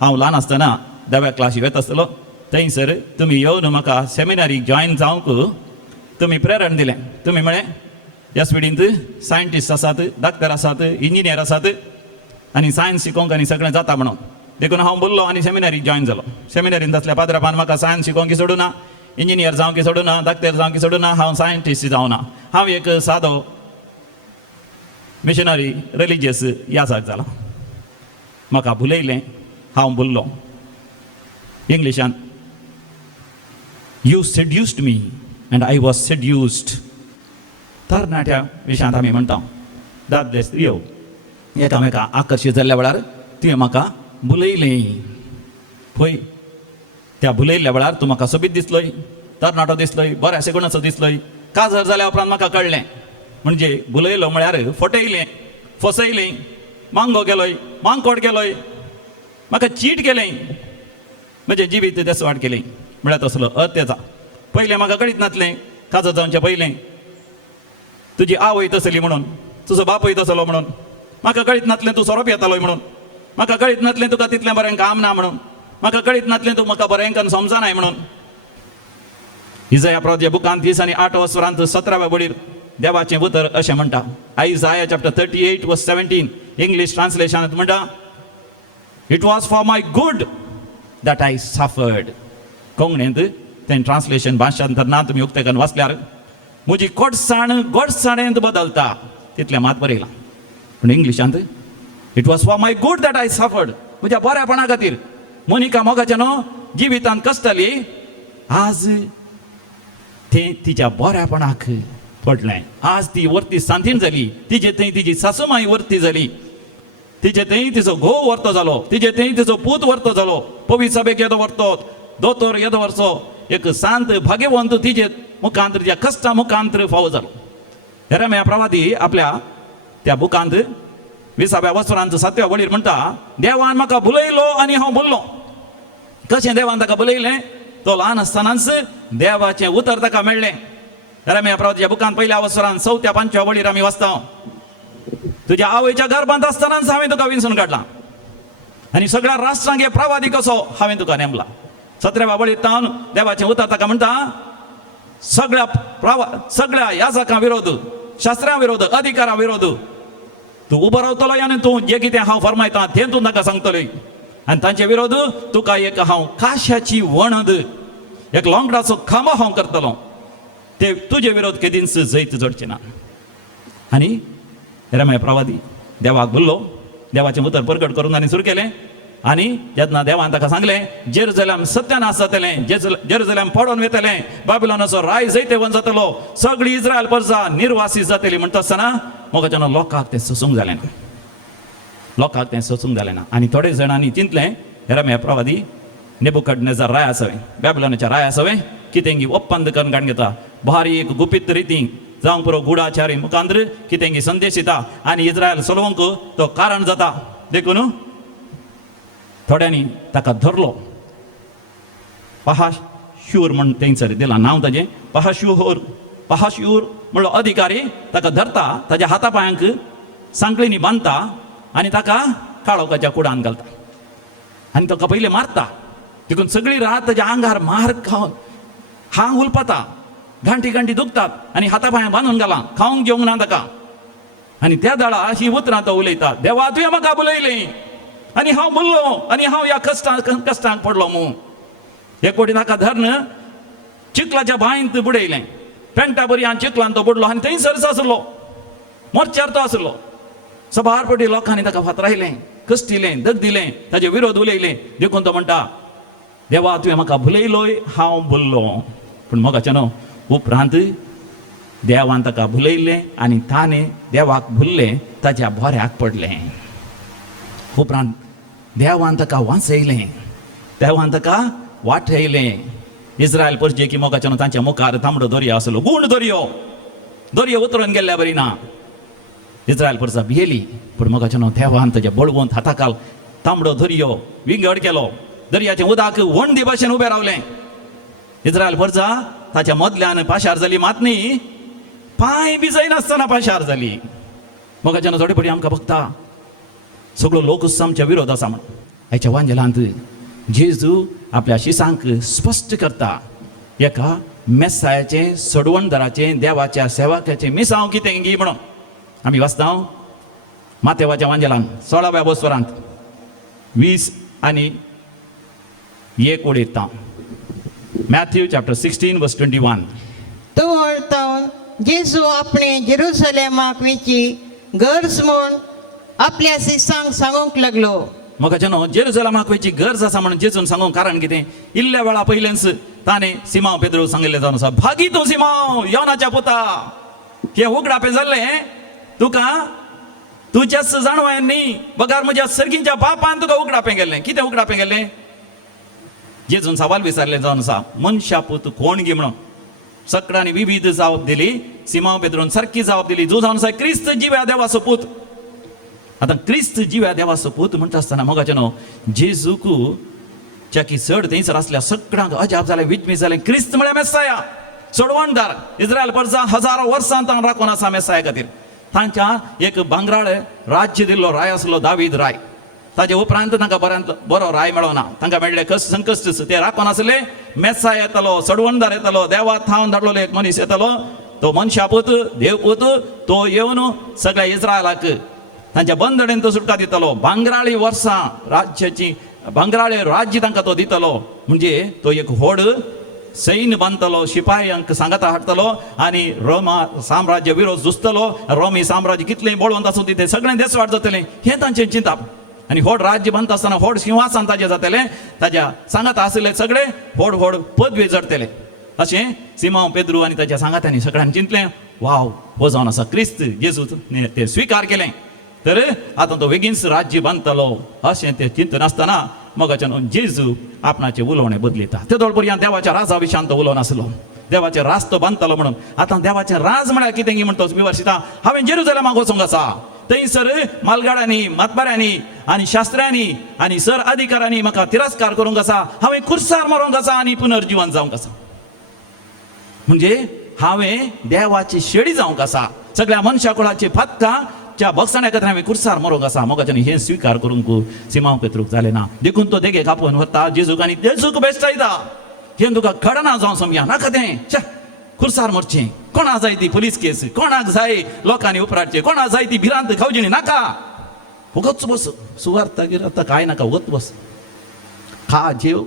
हांव ल्हान आसतना 10व्या क्लासीक वयता आसतलो, थंयसर तुमी येवन म्हाका सेमिनारीक जॉयन जावंक तुमी प्रेरण दिलें. तुमी म्हळें ह्या स्पिडींत सायंटिस्ट आसात, डॉक्टर आसात, इंजिनियर आसात आनी सायन्स शिकोवंक आनी सगळें जाता म्हणून. देखून हांव बोल्लो आनी सेमिनारीक जॉयन जालो. सेमिनारींत आसल्या पाद्रापान म्हाका सायन्स शिकोवंक सोडूना, इंजिनियर जावंक सोडूना, डॉक्टर जावंक सोडूना, हांव सायंटिस्ट जावना. हांव एक सादो मिशनरी रिलिजियस यासाक जाला. म्हाका बुलयलें, हांव बोल्लो. इंग्लिशान you seduced me and I was seduced. तरणाट्या विशयांत आमी म्हणटा दादले स्त्रियो एकामेका आकर्शीत जाल्ल्या वेळार तुवें म्हाका बुलयलें. पळय त्या बुलयल्ल्या वेळार तूं म्हाका सोबीत दिसलोय, तरणाटो दिसलोय, बऱ्याशे गुणाचो दिसलोय. काजर जाल्या उपरांत म्हाका कळ्ळें म्हणजे बुलयलो म्हळ्यार फटयलें, फसयलें, मांगो गेलोय, मांगकोट गेलोय, म्हाका चीट केलें, म्हजें जिवीत देसवाड केलें म्हळ्यार तसलो अत्याचार. पयलें म्हाका कळीत नासलें काजर जावचें पयलें तुजी आवय तसली म्हणून, तुजो बापूय तसलो म्हणून. म्हाका कळीत नासलें तूं सोरोप येतालोय म्हणून. म्हाका कळीत नासलें तुका तितलें बरें काम ना म्हणून. म्हाका कळीत नासलें तूं म्हाका बरेंकन समजनाय म्हणून. इजाया प्रवादीच्या बुकांत 30 आनी 8 वसरांत 17व्या बडीर देवाचें उतर अशें म्हणटा. आयजाया चॅप्टर 38 वर्स 17 इंग्लीश ट्रान्सलेशनांत म्हणटा, it was for my good that I suffered. कोंकणींत तें ट्रान्सलेशन भाशांतर ना, तुमी उक्तेकन वाचल्यार म्हजी कोडसाण गोडसाणेंत बदलता तितलें मात बरयलां. पूण इंग्लिशांत it was for my good that I suffered. म्हज्या बऱ्यापणा खातीर. मोनिका मोगाच्या न्हू जिवितांत कसताली, आज तें तिच्या बऱ्यापणाक पडलें. आज ती वर्ती सांतीन जाली, तिचे थंय तिची सासूमाय वर्ती जाली, तिचे थंय तिचो घोव वर्तो जालो, तिचे थंय तिचो पूत वर्तो जालो, पवित्र सभेक येदो वर्तो, दोतोर येदो वर्सो, एक शांत भाग्यवंत तिचे मुखांतर त्या कश्टा मुखांतर फावो जालो. येरेमिया प्रवादी आपल्या त्या बुकांत 20व्या वसरांत 7व्या वडीर म्हणटा, देवान म्हाका बुलयलो आनी हांव बोल्लो. कशें देवान ताका बुलयलें? तो ल्हान आसतनाच देवाचें उतर ताका मेळ्ळें. येरेमिया प्रवादीच्या बुकांत 1व्या वसरांत 4थ्या 5व्या वडीर आमी वाचता, तुज्या आवयच्या गर्भांत आसतनाच हांवें तुका विंचून काडलां आनी सगळ्या राष्ट्रांक हे प्रवादी कसो हांवें तुका नेमला. 17व्या वडीर तावन देवाचें उतर ताका म्हणटा, सगळ्या याजकां विरोध, शास्त्रां विरोध, अधिकारां विरोध तूं उबो रावतलो आनी तूं जें कितें हांव फरमायतां तें तूं ताका सांगतलोय. आनी तांचे विरोध तुका एक हांव काश्याची वणद, एक लोंगडाचो खांबो हांव करतलो. ते तुजे विरोध केदींच जैत जोडचे ना. आनी येरेमिया प्रवादी देवाक बोल्लो, देवाचें उतर प्रकट करून आनी सुरू केलें. आनी जेन्ना देवान ताका सांगलें जेरुसलेम सत्यानाश जातलें, जेरुसलेम पडोवन वयतलें, बाबिलोनाचो राय जैतेवन जातलो, सगळी इस्रायल प्रजा निर्वासीत जातली म्हणटा आसतना मोगाच्या लोकांक तें सोसूंक जालें ना. लोकांक तें सोसूंक जालें ना. आनी थोडे जाणांनी चिंतलें येरेमिया प्रवादी नेबुकदनेझर राय आसावें, बाबिलोनाच्या राय आसावें, कितेंगी ओप्पंद करून काडून घेता, भारी एक गुपीत रितीन जावंक पुरो गुडाचारी मुखांतर कितेंगी संदेश दिता आनी इस्रायल चलोवंक तो कारण जाता. देखून थोड्यांनी ताका धरलो. पहाशूर म्हण थंयसर दिलां नांव ताजें, पहाशूर पहाशूर म्हणलो अधिकारी ताका धरता ताच्या हाता पांयांक सांकळीनी बांदता आनी ताका काळोखाच्या कुडान घालता आनी ताका पयले मारता देखून सगळी रात ताच्या आंगार मार खावन हांग उलपता घांटी घांटी दुखतात आनी हाता पांयां बांदून घाला खावंक जेवंक ना ताका आनी त्या दाळा ही उतरां तो उलयता देवा तुवें म्हाका बुलयलें आनी हांव बोल्लो आनी हांव ह्या कश्टांक पडलो मू एक फावटी ताका धरन चिखलाच्या बांयंत बुडयलें पेंटा बरी हांव चिखलान तो बुडलो आनी थंयसरच आसलो मोर्चार तो आसलो सबार फावटी लोकांनी ताका फातरायलें कश्टिलें दग दिलें ताचे विरोध उलयलें देखून तो म्हणटा देवा तुवें म्हाका भुलयलोय हांव बोल्लो पूण मोगाचें न्हू उपरांत देवान ताका भुलयलें आनी ताणें देवाक भुल्लें ताच्या बोऱ्याक पडलें उपरांत देवान ताका वाचयलें देवान ताका वाटयलें इस्रायल परजे की मोगाचें न्हू तांच्या मुखार तांबडो दर्या आसलो गूण दर्यो उतरून गेल्ल्या बरी ना इस्रायल परजा भियेली पूण मोगाचें न्हू देवान ताच्या बळगोंत हाताकाल तांबडो दर्यो विंगड केलो दर्याचें उदक वंडी भाशेन उबें रावलें इस्रायल परजा ताच्या मदल्यान पाशार जाली मात न्ही पांय बी जायनासतना पाशार जाली मोगाचें न्हू थोडे फावटी आमकां बघता सगळो लोक आमच्या विरोध आसा म्हण हेच्या वांजेलांत जेजू आपल्या शिसांक स्पश्ट करता एका मेस्सायाचें सडवणदाराचें देवाच्या सेवकाचें मिसांव कितें गी म्हणून आमी वाचता मातेवाच्या वांजेलांत 16व्या बसवरांत 20 आनी 1 उडयता मॅथ्यू चॅप्टर 16 वर्स 21 तो वळतावन जेजू आपणे जेरुसलेमाक वेची गरज म्हूण आपल्या शिसांक सांगूंक लागलो मोगाचें न्हू जेरुसलेमाक वयची गरज आसा म्हणून जेजून सांगूंक कारण कितें इल्ल्या वेळा पयलेंच ताणें सिमांव पेद्रो सांगिल्लें जावन आसा भागी तूं सिमांव योनाच्या पुता हें उगडापें जाल्लें तुका तुज्याच जाणवायन न्ही बगार म्हज्या सर्गीच्या बापान तुका उगडापें गेल्लें कितें उगडापें गेल्लें जेजून सवाल विचारलें जावन आसा मनशा पूत कोण गे म्हणून सगळ्यांनी विविध जावप दिली सिमांव पेद्रोन सारकी जावप दिली जो जावन आसा क्रिस्त जिव्या देवाचो पूत आतां क्रिस्त जिव्या देवाचो पूत म्हणटा आसतना मोगाचें न्हू जेजूक ज्याकी चड थंयसर आसल्या सगळ्यांक अजाप जालें विटमीस जालें क्रिस्त म्हळ्यार मेस्साया सोडवणदार इस्रायल परजा हजारो वर्सां ताण राखून आसा मेस्साया खातीर तांच्या एक भांगराळे राज्य दिल्लो राय आसलो दावीद राय ताचे उपरांत तांकां बरो राय मेळोना तांकां मेळ्ळे संकश्ट ते राखून आसले मेस्साय येतालो सडवणदार येतालो देवा थावन धाडलोलो एक मनीस येतालो तो मनशापूत देवपूत तो येवन सगळ्या इस्रायलाक तांच्या बंदडेन तो सुटका दितलो भांगराळी वर्सां राज्याची भांगराळे राज्य तांकां तो दितलो म्हणजे तो एक व्हड सैन्य बांदतलो शिपायांक सांगाता हाडटलो आनी रोमा साम्राज्य विरोध झुजतलो रोमी साम्राज्य कितलें बळवंत आसूं ते सगळें देसवाड जातलें हें तांचें चिंता आनी व्हड राज्य बांदता आसतना व्हड सिंहासन ताजें जातलें ताज्या सांगाता आसले सगळे व्हड पदवी जडटले अशें सिमांव पेद्रू आनी ताच्या सांगात्यांनी सगळ्यांनी चिंतलें वाव हो जावन आसा क्रिस्त जेजू ते स्विकार केलें तर आतां तो बेगीनच राज्य बांदतलो अशें तें चिंतन आसतना मोगाचें न्हू जेजू आपणाचें उलोवणें बदलिता ते पर्यंत देवाच्या राजा विशांत तो उलोवन आसलो देवाचें राज तो बांदतलो म्हणून आतां देवाचें राज म्हळ्यार कितें गी म्हणटा विवर्शिता हांवें जेरुसलेमाक वचूंक आसा थंयसर मालगाड्यांनी मातबाऱ्यांनी आनी शास्त्र्यांनी आनी सर अधिकाऱ्यांनी म्हाका तिरस्कार करूंक आसा हांवें खुर्सार मारूंक आसा आनी पुनर्जीवन जावंक आसा म्हणजे हांवें देवाची शेळी जावंक आसा सगळ्या मनशा कुळाची फातकां च्या बक्षाण्या खातीर हांवें खुर्सार मरूंक आसा मोगाचें हें स्विकार करूंक सिमांव पेद्रूक जालें ना देखून तो देगेक आपोवन व्हरता जेजूक आनी जेजूक बेश्टायता हें तुका घडना जावं समया नाका तें च्या खुर्सार मरचें कोणाक जाय ती पुलीस केस कोणाक जाय लोकांनी उपराडचें कोणाक जाय ती भिरांत खावजिणी नाका उगच बस सुवार्थागेर आतां कांय नाका उगत बस खा जेव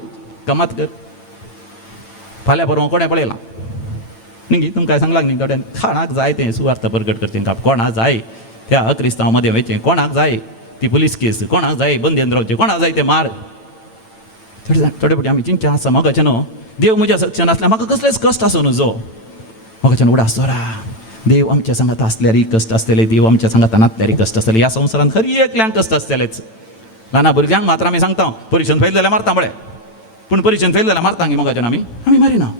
कमात कर फाल्यां बरोवन कोणें पळयलां न्ही तुमकां सांगलां न्ही गड्यान खाणाक जाय तें सुवार्थ प्रगट करचें कोणाक जाय त्या अक्रिस्तांव मध्ये वयचें कोणाक जाय ती पुलीस केस कोणाक जाय बंदेन रावचें कोणाक जाय ते मार थोडे फावटी आमी चिंतचें आसा मोगाचें न्हू देव म्हज्या सक्षन आसल्यार म्हाका कसलेच कश्ट आसूं न्हू जो मोगाचें उडास सोरा देव आमच्या सांगात आसल्यारय कश्ट आसतले देव आमच्या सांगात नासल्यारय कश्ट आसतले ह्या संवसारांत खरी एकल्यांक कश्ट आसतलेच ल्हाना भुरग्यांक मात्र आमी सांगता परिक्षेंत फेल जाल्यार मारता म्हळें पूण परिक्षेंत फेल जाल्यार मारता न्ही मोगाचें आमी मारिना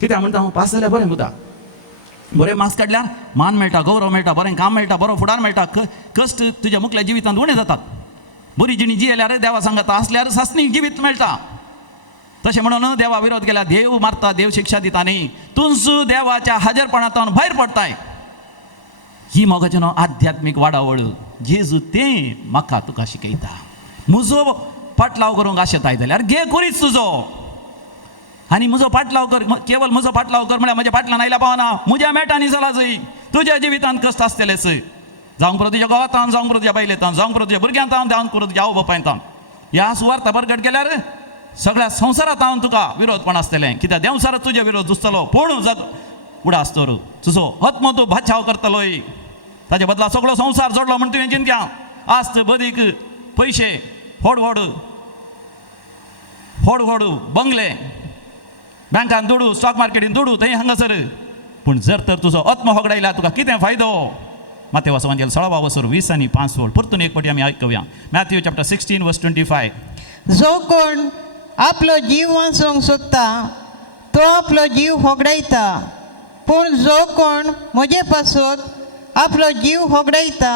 कित्याक म्हणटा हांव पास जाल्यार बरें मुता बरें मार्क्स काडल्यार मान मेळटा गौरव मेळटा बरें काम मेळटा बरो फुडार मेळटा कश्ट तुज्या मुखल्या जिवितांत उणें जातात बरी जिणी जियेल्यार देवा सांगता आसल्यार सासणीक जिवीत मेळटा तशें म्हणून देवा विरोध केला, देव मारता, देव शिक्षा दिता न्ही, तूं देवाच्या हजरपणांतल्यान भायर पडताय. ही मोगाचें आध्यात्मीक वाडावळ जेजू तें म्हाका तुका शिकयता. म्हजो फाटलाव करूंक आशेताय जाल्यार घे करीच तुजो. आनी म्हजो फाटलाव कर, केवळ म्हजो फाटलाव कर म्हळ्यार म्हज्या फाटल्यान आयला पावना, म्हज्या मेटांनी जाला जंय. तुज्या जिवितांत कश्ट आसतलेच, जावंक पुरो तुज्या गांवांत, जावंक पुरो तुज्या बायलेतान, जावंक पुरो तुज्या भुरग्यांत, जावंक पुरो तुज्या आवय बापायतान. ह्या सुवार्ता प्रगट केल्यार सगळ्या संवसारांत हांव तुका विरोधपण आसतलें, कित्याक देवसारच तुजे विरोध दिसतलो. पूण जग उडास तर तुजो आत्मो तूं भाच्छाव करतलोय, ताचे बदला सगळो संवसार जोडलो म्हण तुवें चिंत्या. आस्त बदीक पयशे, व्हड व्हड बंगले, बँकान दोडू, स्टॉक मार्केटीन दोडू, थंय हांगासर. पूण जर तर तुजो आत्मो होगडायला तुका कितें फायदो? माथेव वाचन 16 आणि 5 परतून एक फावटी आमी आयकुया. मॅथ्यू चॅप्टर 16 वर्स 25. जो कोण आपलो जीव वाचोवंक सोदता तो आपलो जीव होगडायता, पूण जो कोण म्हजे पासून आपलो जीव होगडायता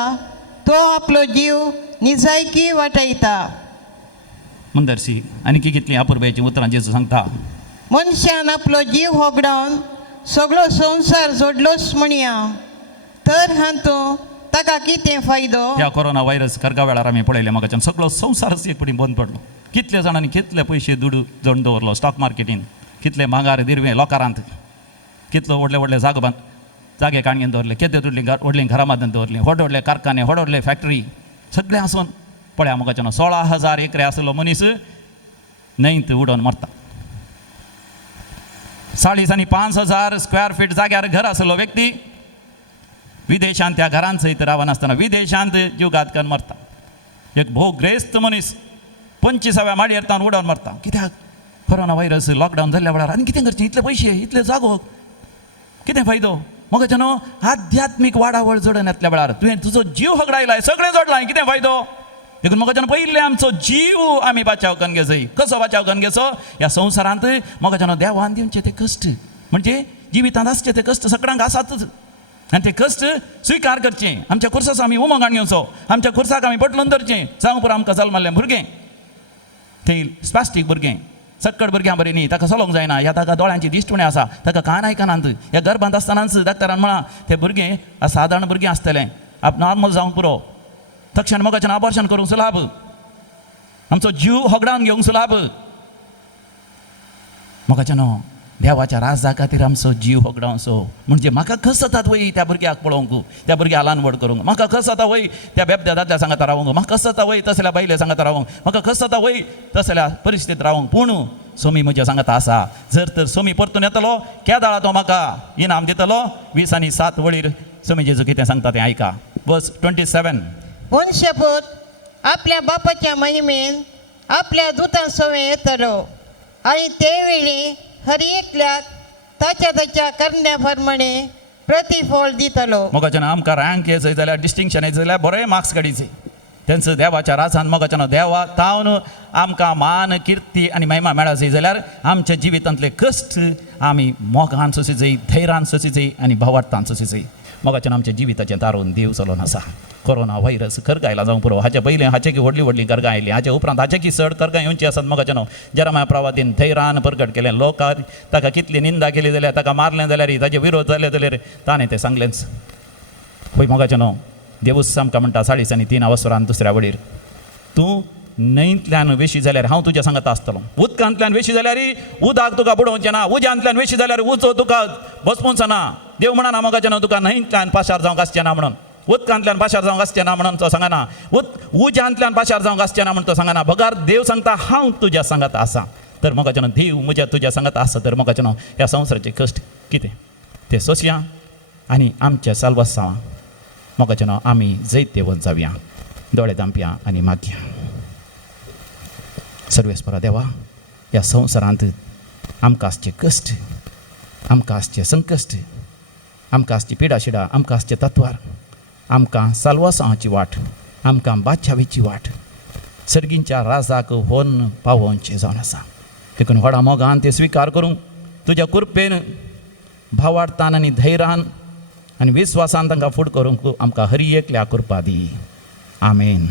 तो आपलो जीव निजायकी वाटयता. मुंदरशी आनी कितलीं अपुरबायेचीं उतरां जेजू सांगता. मनशान आपलो जीव होगडावन सगळो संवसार जोडलोच म्हणया, तर हातूंत ताका कितें फायदो? ह्या कोरोना व्हायरस करगा वेळार आमी पळयलें, म्हाका सगळो संवसारच एक पडी बंद पडलो. कितले जाणांनी कितले पयशे जोडून दवरलो स्टॉक मार्केटीन, कितले मागार दिरवे लोकारांत, कितलो व्हडले जागे काणयेन दवरले, केदे व्हडलीं घरां बांदून दवरलीं, व्हडले कारखाने, व्हडले फॅक्टरी, सगळें आसून पळया म्हाका 16,000 एकरे आसलो मनीस न्हंयत उडोवन मरता. 40 आणि 5,000 स्क्वेअर फीट जाग्यार घर आसलो व्यक्ती विदेशांत त्या घरांत सयत रावनासतना विदेशांत जीव घातकान मरता. एक भोव ग्रेस्त मनीस 25व्या माडयेर तावन उडोवन मरता. कित्याक? कोरोना व्हायरस लॉकडावन जाल्ल्या वेळार. आनी कितें करचें? इतले पयशे, इतले जागो, कितें फायदो? म्हाका आध्यात्मीक वाडावळ जडोवन येतल्या वेळार तुवें तुजो जीव हगडायलाय, सगळें जोडलां, कितें फायदो? देखून म्हाका पयले आमचो जीव आमी बाचाव करून घेवचो. कसो बाचाव करून घेवचो? ह्या संवसारांत म्हाका देवान दिवचे ते कश्ट, म्हणजे जिवितांत आसचे ते कश्ट सगळ्यांक आसातच. आनी ते कश्ट स्विकार करचे. आमच्या खुर्साक आमी उमंगाण घेवचो, आमच्या खुर्साक आमी बटलून धरचें. जावं पुरो आमकां जल्मल्लें भुरगें, ते स्पास्टीक भुरगें, सक्कड भुरग्यां बरें न्ही, ताका चलोंक जायना, ह्या ताका दोळ्यांची दिश्टुणें आसा, ताका कान आयकनात. ह्या गर्भांत आसतनाच डाक्टरान म्हळां तें भुरगें सादारण भुरगें आसतलें, आप नॉर्मल जावंक पुरो, तक्षण मोगाचें अबॉर्शन करूंक सुलाभ, आमचो जीव होगडावन घेवंक सुलाभ. मोगाचें देवाच्या राजा खातीर आमचो जीव होगडावचो. म्हणजे म्हाका खस जातात वय त्या भुरग्याक पळोवंक, त्या भुरग्याक ल्हान व्हड करूंक, म्हाका खस जाता वय त्या बेबद्या दादल्या सांगात रावंक, म्हाका खस जाता वय तसल्या बायले सांगात रावंक, म्हाका खस जाता वय तसल्या परिस्थितीत रावंक. पूण सोमी म्हज्या सांगात आसा. जर तर सोमी परतून येतलो केदाळा तो म्हाका इनाम दितलो. 20 आणि 7 वळीर सोमी जेजू कितें सांगता तें आयका. वर्स 27. मनशापूत आपल्या बापाच्या महिमेन आपल्या दुतां सवे येतलो आणि ते वेळी हर एकल्याक ताच्या करण्या प्रमाणे प्रतिफळ दितलो. मोगाचें आमकां रँक येयचो जाल्यार डिस्टिंक्शन येयचो जाल्यार बरे मार्क्स काडीचे. तेंच देवाच्या रासान मोगाचें देवा तावन आमकां मान कीर्ती आनी महिमा मेळची जाल्यार आमच्या जिवितांतले कश्ट आमी मोगान सोंसी जाय, धैर्यान सोंसी जाय आनी भावार्थान सोंसी जाय. मोगाचें आमच्या जिविताचें तारून देव चलोवन आसा. कोरोना व्हायरस करगायला जावंक पुरो. हाचे पयलीं हाचे की व्हडली करगां आयली, हाचे उपरांत हाचे की चड करगां येवची आसात. मोगाचें जेरमाया प्रवादीन धैर्यान प्रगट केलें. लोकांनी ताका कितली निंदा केली जाल्यार, ताका मारलें जाल्यार, ताचे विरोध जाले जाल्यार ताणें तें सांगलेंच. पळय मोगाचें देवूच आमकां म्हणटा 3:30 वसरान दुसऱ्या वडीर, तूं न्हंयतल्यान वेशी जाल्यार हांव तुज्या सांगात आसतलो, उदकांतल्यान वेशी जाल्यार उदक तुका बुडोवचें ना, उज्यांतल्यान वेशी जाल्यार उजो तुका बसपूंचो ना. देव म्हणना मोगाचें तुका न्हंयतल्यान पाशार जावंक आसचें ना म्हणून, उदकांतल्यान पाशार जावंक आसचें ना म्हणून तो सांगना, उज्यांतल्यान पाशार जावंक आसचें ना म्हणून तो सांगना. भगार देव सांगता हांव तुज्या सांगात आसा. तर मोगाचें देव म्हज्या तुज्या सांगात आसा. तर मोगाचें ह्या संवसाराचे कश्ट कितें ते सोंसया आनी आमच्या साल्वासा मोगाचें आमी जैत देवन जावया. दोळे दांपया आनी मागया. सर्वेस्परा देवा, ह्या संवसारांत आमकां आसचे कश्ट, आमकां आसचे संकश्ट, आमकां आसची पिडाशिडा, आमकां आसचे तत्वार, आमकां साल्वासाची वाट, आमकां बादशावीची वाट सर्गींच्या राजाक होन पावोवचें जावन आसा. देखून व्हडा मोगान ते स्विकार करूंक तुज्या कृपेन भावार्थान आनी धैर्यान आनी विस्वासान तांकां फूड करूंक आमकां हरी एकल्या कृपा दी. आमेन.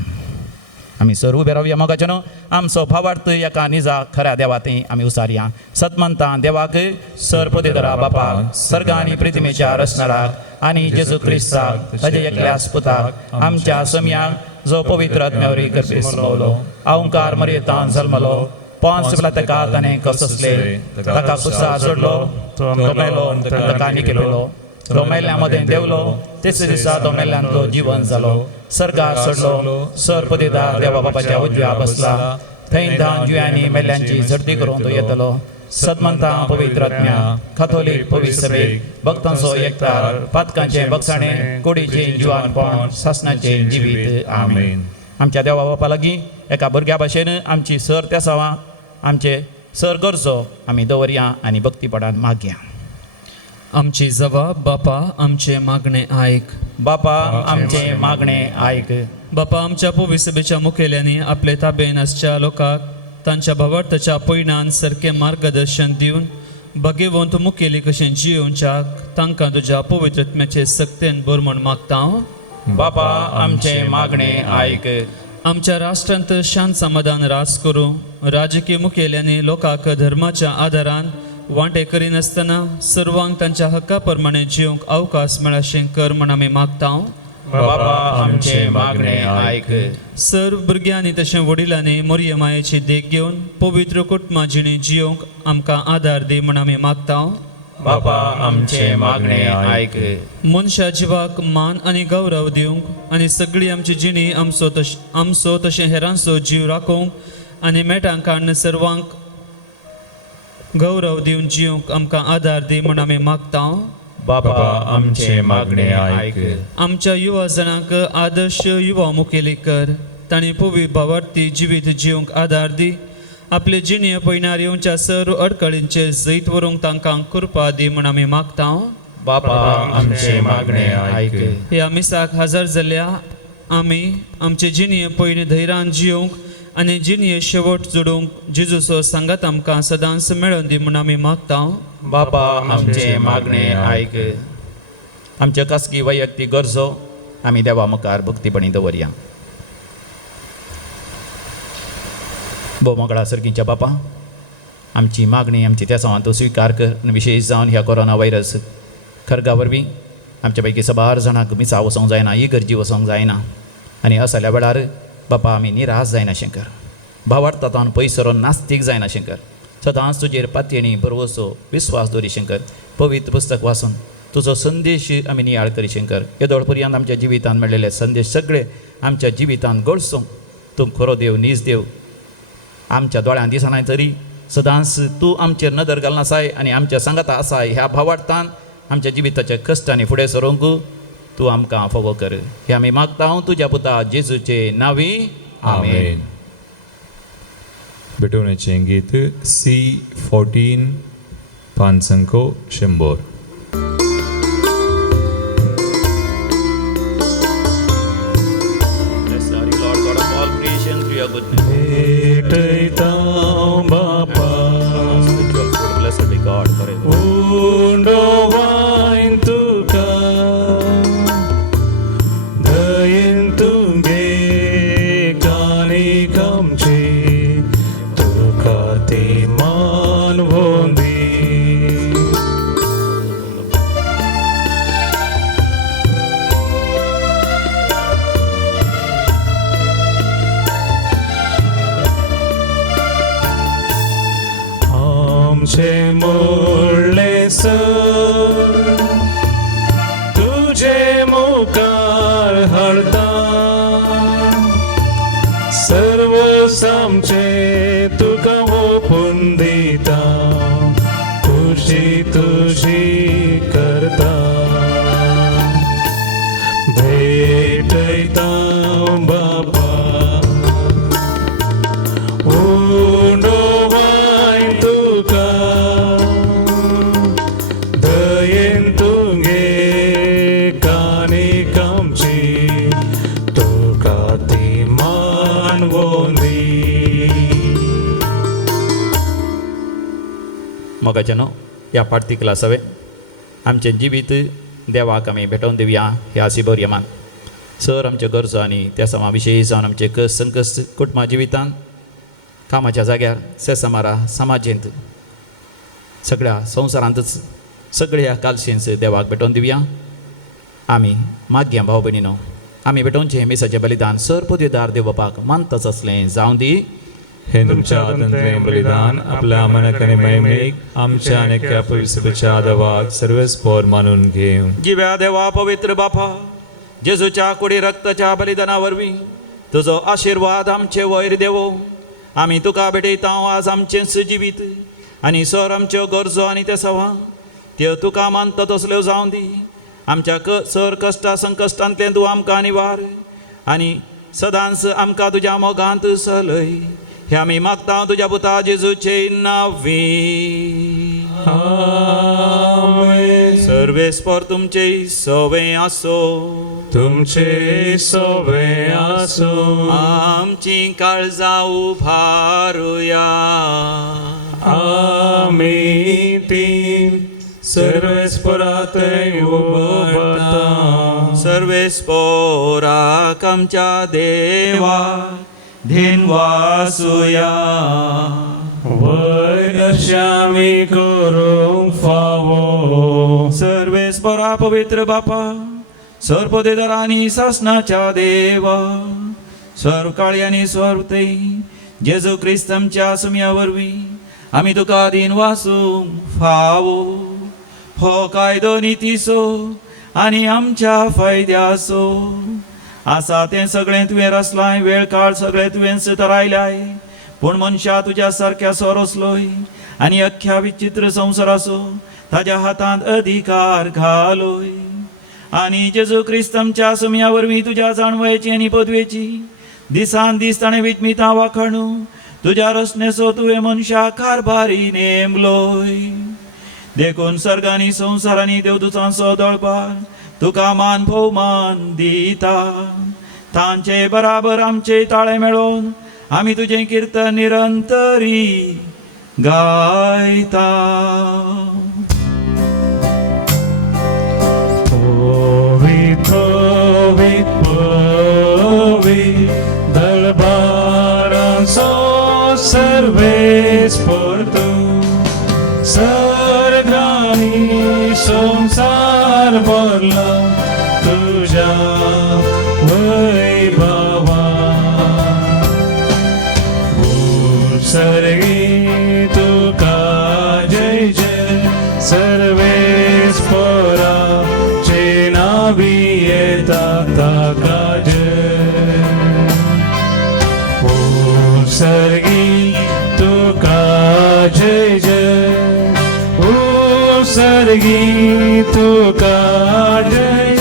आमी सर उबे रावया मोगाचे न्हू आमचो भावार्थ एका निजा खऱ्या देवातय आमी उसारया सतमंता देवाक सर पदीधरा बापाक सर्गा आनी पृथ्वीच्या रचणाराक आनी जेजू क्रिस्ताक ताजे एकल्या पुताक आमच्या सम्याक जो पवित्र आत्म्यावरी करपिसलो अवंकार मर्येतान जल्मलो पांच वेळा ताका ताणें कसले ताका कुसा सोडलो तो मेलो ताका निकेलो तो मेल्ल्या मदें देवलो तिसऱ्या दिसा तो मेल्ल्यांचो जीवन जालो सर्गार सोडलो सर पदीदार देवा बापाच्या उजव्या बसला थंय धान जुयांनी मेल्ल्यांची झडती करून तो येतलो सदमंता पवित्र आत्म्या कॅथोलीक पवित्र सभेक भक्तांचो एकतार पातकांचे बगसाणे कुडीचे जिवानपण सासणाचे जिवीत आमेन. आमच्या देवा बापा लागीं एका भुरग्या भाशेन आमची सर तेसावां आमचे सर गरजो आमी दवरया आनी भक्तीपणान मागया. आमची जबाब बापा आमचे मागणे आयक. बापा आमचे मागणे आयक. बापा आमच्या पवित्र सभेच्या मुखेल्यांनी आपले ताब्यान आसच्या लोकांक तांच्या भावार्थाच्या पयणान सारकें मार्गदर्शन दिवन भगवंत मुखेली कशें जियोवच्याक तांकां तुज्या पवित्र आत्म्याचे सक्तेन भर म्हूण मागता हांव. बापा आमचे मागणे आयक. आमच्या राष्ट्रांत शांत समाधान रास करूं राजकीय मुखेल्यांनी लोकांक धर्माच्या आदारान वांटे करिनासतना सर्वांक तांच्या हक्का प्रमाणे जिवंक अवकाश मेळशें कर म्हूण आमी मागता हांव. बापा आमचे मागणे आयक. सर्व भुरग्यांनी तशें वडिलांनी मोरये मायेची देख घेवन पवित्र कुटुंबा जिणे जियोंक आमकां आदार दी म्हूण आमी मागता हांव. बापा आमचे मागणे आयक. मनशा जिवाक मान आनी गौरव दिवंक आनी सगळी आमची जिणी आमचो तशें हेरांचो जीव राखोवंक आनी मेटांक काडून सर्वांक गौरव दिवन जियोंक आमकां आदार दी म्हूण आमी मागता हांव. बापा आमचे मागणे आयक. आमच्या युवा जणांक आदर्श युवा मुखेली कर. तांणी पवित्र भावार्थी जिवीत जिवंक आदार दी. आपले जिणे पयणार येवच्या सर्व अडखळींचे जैत व्हरूंक तांकां कृपा दी म्हूण आमी मागता हांव. बापा आमचे मागणे आयक. ह्या मिसाक हजर जाल्ल्या आमी आमचे जिणे पयलीं धैर्यान जियोंक आनी जिणे शेवट जोडूंक जेजूचो सांगात आमकां सदांच मेळोवन दी म्हूण आमी मागता हांव. बापा आमचे मागणे आयक. आमचे खासगी वैयक्तीक गरजो आमी देवा मुखार भक्तीपणी दवरया. बोमोगळा सर्गीच्या बापा आमची मागणी आमची त्या सांवां तूं स्विकार कर आनी विशेश जावन ह्या कोरोना व्हायरस खरगा वरवीं आमच्या पैकी सबार जाणांक मिसा वचोंक जायना ही गरजी वचोंक जायना आनी असल्या वेळार बापा आमी निराश जायनाशें कर. भावार्थांत पयस सरोन नास्तीक जायनाशें कर. सदांच तुजेर पातयेणी भरवोसो विस्वास दवरिशें कर. पवित्र पुस्तक वाचून तुजो संदेश आमी नियाळ करिशें कर. येदोळ पर्यंत आमच्या जिवितांत मेळिल्ले संदेश सगळे आमच्या जिवितांत घडसूंक तूं खरो देव नीज देव आमच्या दोळ्यां दिसना तरी सदांच तूं आमचेर नदर घालून आसाय आनी आमच्या सांगाता आसाय. ह्या भावार्थान आमच्या जिविताच्या कश्टांनी फुडें सरोंक तूं आमकां फोव कर. हे आमी मागता हांव तुज्या पुता जेजूचे नांवी आमेन. भेटवण्याचें गीत C14 5 100. भेटयता बापा Blessed be God forever. उंडोवाइन तुका दयेन तुगे कानीक आमची तुका ती मानवोन दी. आमचे मुरलेसर तुझे मुखार हाडटा सर्व आमचे तुका ओपून दिता खुशी तुझी करता. भेटयता बापा उंडोवाइन तुका दयेन तुगे कानीक आमची तुका ती मानवोन दी. मोगाचेनो ह्या पार्टी क्लासावे आमचें जिवीत देवाक आमी भेटोवन दिवया ह्या शिबोर यमान. सर आमच्या गरजो आनी त्या समा विशयी जावन आमचे संकश्ट कुटुंबा जिवितांत कामाच्या जाग्यार सेसामारा समाजेंत सगळ्या संवसारांतच सगळ्या कालशेंच देवाक भेटोवन दिवया. आमी मागया भाव भयणीनो, आमी भेटोवनचें हें मेसाचें बलिदान सर पदवेदार देव बापाक मानताच असलें जावं दी. हे तुमच्या आदंतलें बलिदान आपल्या मनक आनी महिमेक आमच्या आनी एका पवित्रच्या आदवाक सर्वेस्पोर मानून घेव. जिव्या देवा पवित्र बापा, जेजूच्या कुडी रक्ताच्या बलिदाना वरवीं तुजो आशिर्वाद आमचे वयर देवो. आमी तुका भेटयता आज आमचें जिवीत आनी सर आमच्यो गरजो आनी ते सवा त्यो तुका मानता तसल्यो जावं दी. आमच्या सर कश्टा संकश्टांतले तूं आमकां निवार आनी सदांच आमकां तुज्या मोगांत चलय. हे आमी मागता तुज्या पुता जेजूचे नांवी. सर्वेस्पर तुमचे सवें आसो. तुमचे सोबे आसो. आमची काळजां उभारुया. आमी ती सर्वेस्परांतय उबरता. सर्वेस्पोराक आमच्या देवा धेन वासुया. वयर आमी करूंक फावो. सर्वेस्परा पवित्र बापा, सर पदवेदारांनी सासनाच्या देवा, स्वर काळी आनी स्वरतय जेजू क्रिस्त आमच्या सुम्या वरवीं आमी तुका दिन वासूंक फावो. हो कायदो नितीसो आनी आमच्या फायद्याचो आसा तें सगळें तुवें रचलाय. वेळ काळ सगळें तुवें सतरायलाय. पूण मनशा तुज्या सारक्या सोर असलोय आनी अख्ख्या विचित्र संवसाराचो ताज्या हातांत अधिकार घालोय. आनी जेजू क्रिस्त आमच्या सुम्या वरवीं तुज्या जाणवयाची आनी पदवेची दिसान दीस ताणें विटमितां वाखाणू तुज्या रचनेचो तुवें मनशा कारभारी नेमलोय. देखून सर्गांनी संवसारांनी देवदूतांचो दळपार तुका मान भोवमान दिता. तांचे बराबर आमचे ताळे मेळोवन आमी तुजें किर्तन निरंतरी गायता. दळबारांचो सर्वेस्पर तूं. सर्गांनी संसार भरला तुज्या वैभवान. सर्गी तुका जय जय. सर्वेस्पराचे नावी येता ताका जय. सर्गी तुका जय जय. सर्गी तुका जय.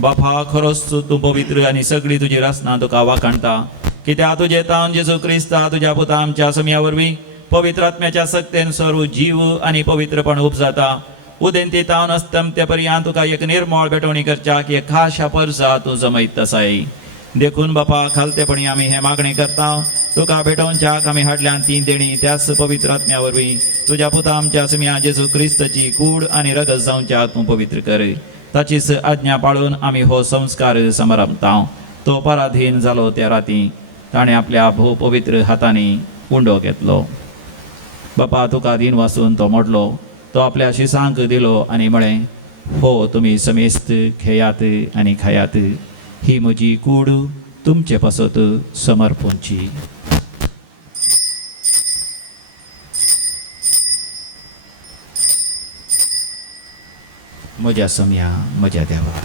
बापा खरोच तूं पवित्र आनी सगळी तुजी रचना तुका वाखाणटा. कित्याक तुजे तावन जेजू क्रिस्ता तुज्या पुता आमच्या सुम्या वरवीं पवित्र आत्म्याच्या सक्तेन सर्व जीव आनी पवित्रपण उपजाता. उदेंती तावन अस्तम ते पर्यंत तुका एक निर्मळ भेटवणी करच्याक एक खाशा परसा तूं जमयत आसाय. देखून बापा खालतेपणी आमी हे मागणी करता. तुका भेटोवच्याक आमी हाडल्यान ती देणी त्याच पवित्र आत्म्या वरवीं तुज्या पुता आमच्या सुम्या जेजू क्रिस्ताची कूड आनी रगत जावच्याक तूं पवित्र कर. ताचीच आज्ञा पाळून आमी हो संस्कार समारंभता. तो पराधीन जालो त्या राती ताणें आपल्या भोव पवित्र हातांनी उंडो घेतलो. बापा तुका दिन वाचून तो मोडलो. तो आपल्या शिसांक दिलो आनी म्हळें, हो तुमी समेस्त घेयात आनी खायात. ही म्हजी कूड तुमचे पासत समर्पणची. म्हज्या सम्या म्हज्या देवा.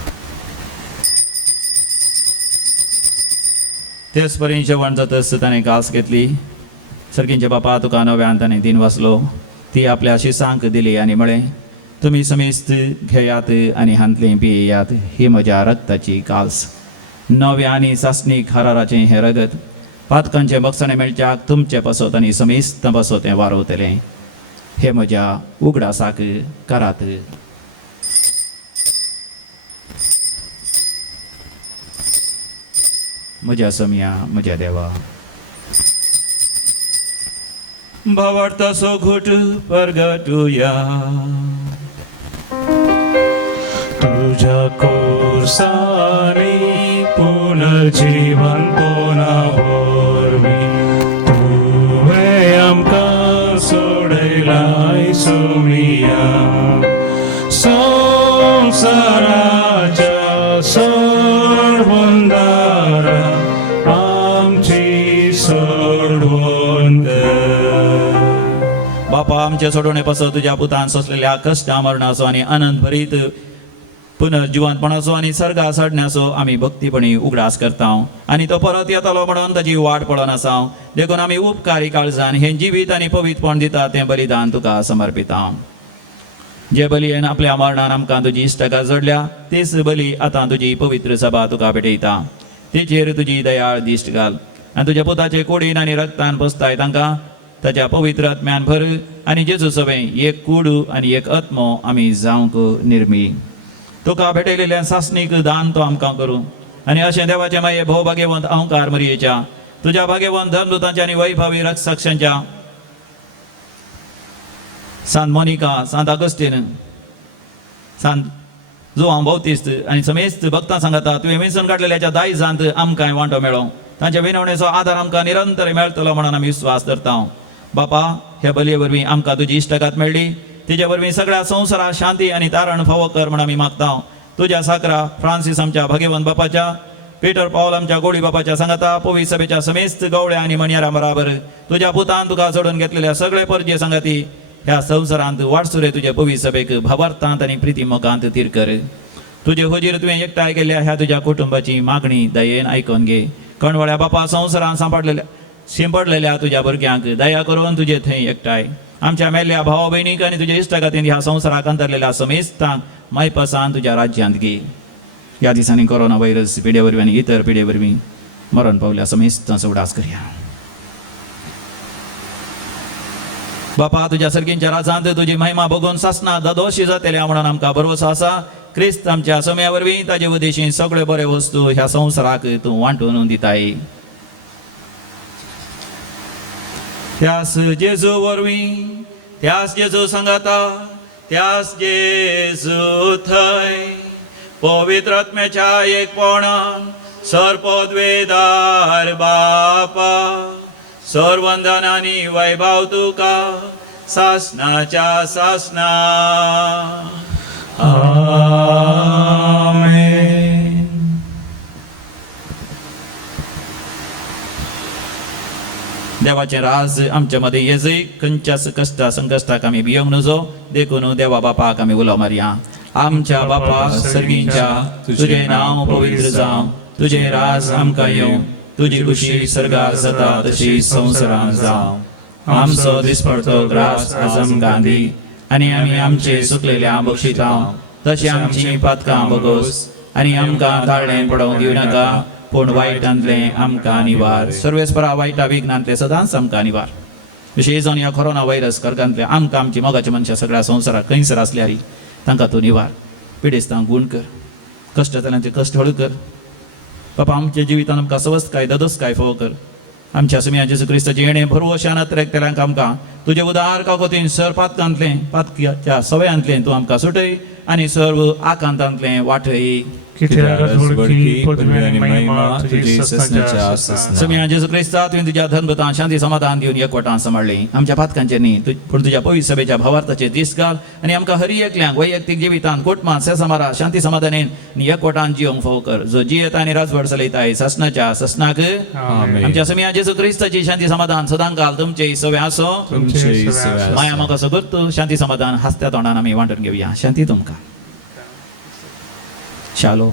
तेच परेन जेवण जातच ताणें घास घेतली. सर्गींचे बापा तुका नव्यान ताणें दिन वाचलो. ती आपल्या शिसांक दिली आनी म्हळें, तुमी समेस्त घेयात आनी हांतलें पियेयात. ही म्हज्या रक्ताची काल्स. नव्या आनी सासणीक हाराराचें हें रगत पातकांचे बक्षणे मेळच्याक तुमचे पासत आनी समेस्त पासत हें वारवतलें. हे म्हज्या उगडासाक करात. म्हज्या सम्या म्हज्या देवा. भावार्थाचो घोट परगटुया. तू तुझ्या कोर्साने पुनर्जीवन पुन्हा भोरवी तुवे आमकां सोडयलाय सुमिया संसाराच्या सोडवंदारा आमची सोडवण कर. बापा आमचे सोडवणे पासून तुझ्या पुतान सोसलेल्या कष्ट मरणाचो आणि आनंद भरीत पुनर्जिवंतपणाचो आणि सर्गा सडण्याचो आम्ही भक्तीपणी उगडास करता आणि तो परत येतलो म्हणून ताची वाट पळोवन आसा. देखून आमी उपकारी काळजान हे जिवीत आणि पवित्रपण दिता तें बलिदान तुका समर्पिता. जे बलयेन आपल्या मरणान आमकां तुजी इश्टका जोडल्या तेच बली आतां तुजी पवित्र सभा तुका भेटयता. तेचेर तुजी दयाळ दिश्ट घाल आनी तुज्या पुताचे कुडीन आनी रक्तान बसताय तांकां ताच्या पवित्र आत्म्यान भर आनी जेजू सभे एक कूड आनी एक आत्मो आमी जावंक निर्मी. तुका भेटयलेल्या सासणीक दान तो आमकां करूं आनी अशें देवाचे माये भोव भाग्यवंत अहंकार मरयेच्या तुज्या भाग्यवंत धर्मदूतांच्या आनी वैभवी रक्षकांच्या सांत मोनिका, सांत अगस्टीन, सांत जुआंव बावतिस्त आनी समेस्त भक्तां सांगता तुवें वेंचून काडलेल्या दायजांत आमकांय वांटो मेळो. तांच्या विनवणेचो आदार आमकां निरंतर मेळटलो म्हणून आमी विस्वास धरता. बापा ह्या बलये वरवीं आमकां तुजी इश्टकात मेळ्ळी तेजे वरवीं सगळ्या संवसाराक शांती आनी तारण फावो कर म्हण आमी मागता. तुज्या साकरा फ्रांसीस आमच्या भाग्यवंत बापाच्या, पीटर पॉल आमच्या गोडी बापाच्या सांगता, पवित्र सभेच्या समेस्त गवळ्या आनी मणयारां बराबर तुज्या पुतान तुका जोडून घेतलेल्या सगळे परजे संगती ह्या संवसारांत वाडसुरे तुजे पवित्र सभेक भावार्थांत आनी प्रितीमोगांत तीर कर. तुजे हुजीर तुवें एकठांय केल्ल्या ह्या तुज्या कुटुंबाची मागणी दयेन आयकून घे. कणवळ्या बापा संवसारांत शिंपडलेल्या तुज्या भुरग्यांक दया करून तुजे थंय एकठांय. आमच्या मेल्ल्या भाव भयणीक आनी तुज्या इश्टगातीन ह्या संवसाराक अंतरलेल्या समेस्तांक मायपासान तुज्या राज्यांत घे. ह्या दिसांनी कोरोना व्हायरस पिडे वरवीं आनी इतर पिडे वरवीं मरण पावल्या समेस्तांचो उडास करया. बापा तुज्या सर्गींच्या राजांत तुजी महिमा बघून सासना ददोशी जातल्या म्हणून आमकां भरवसो आसा. क्रिस्त आमच्या समया वरवीं ताजे उद्देशीं सगळे बरे वस्तू ह्या संवसाराक तूं वांटून दिताय. त्यास जेजू वरवीं त्यास जेजू सांगता त्यास जेजू थंय पवित्र आत्म्याच्या एकपणान सर्पोद्वेदार बापा सर्वंदन आनी वैभव तुका सासनाच्या सासना. आमेन. देवाचे राज आमच्या मध्ये येजय खंयच्याच कष्टा संकश्टाक आमी भियोंक नजो. देखून देवा बापाक आमी उलो मारया. आमच्या बापा सर्गींच्या तुझे नांव पवित्र जावं, तुझे राज आमकां येवं, तुजी खुशी सर्गार जाता तशी संवसारांत जावं. आमचो दिसपडतो ग्रास आज आमकां दी आनी आमी आमचे चुकलेल्या बक्षिता तशी आमची पातकां बगोस आनी आमकां ताळणें पडोवंक दिवं नाका पूण वायटांतले आमकां निवार. सर्वेस्परा वायटा विघ्नांतले सदांच आमकां निवार. विशेश जावन ह्या कोरोना व्हायरस करकांतले आमकां आमची मोगाची मनशां सगळ्या संवसाराक खंयसर आसल्यारी तांकां तूं निवार. पिडेस्तांक गूण कर, कश्ट जाल्यांचे कश्ट हळ कर. बापा आमच्या जिवितान आमकां स्वस्थकाय ददस्काय फोव कर. आमच्या समिया जेजू क्रिस्ताची येणे भरवशान अत्रेकतेल्यांक आमकां तुजे उदार काकोतीन सर पातकांतलें पातक्याच्या सवयांतलें तूं आमकां सुटय आनी सर्व आकांतांतलें वाटय. कित्याक वडकी पदवी आनी महिमा तुजी ससनाच्या ससना. समिया जेजू क्रिस्ता तुवें तुज्या धर्मतान शांती समाधान दिवन एकवटान सांबाळ्ळी. आमच्या पातकांचेर न्ही पूण तुज्या पवित्र सभेच्या भावार्थाचेर दीस घाल आनी आमकां हर एकल्यांक वैयक्तीक जिवितान कुटुंबांत सेसमारा शांती समाधानेन आनी एकवटान जियोंक फोव कर. जो जियेता आनी राजवट चलयताय ससनाच्या ससनाक. आमच्या समिया जेजू क्रिस्ताची शांती समाधान सदां घाल तुमचे सवे आसो. माया म्हाका सगळ्यात शांती समाधान हास्त्या तोंडान आमी वांटून घेवया. शांती तुमकां. शालोम.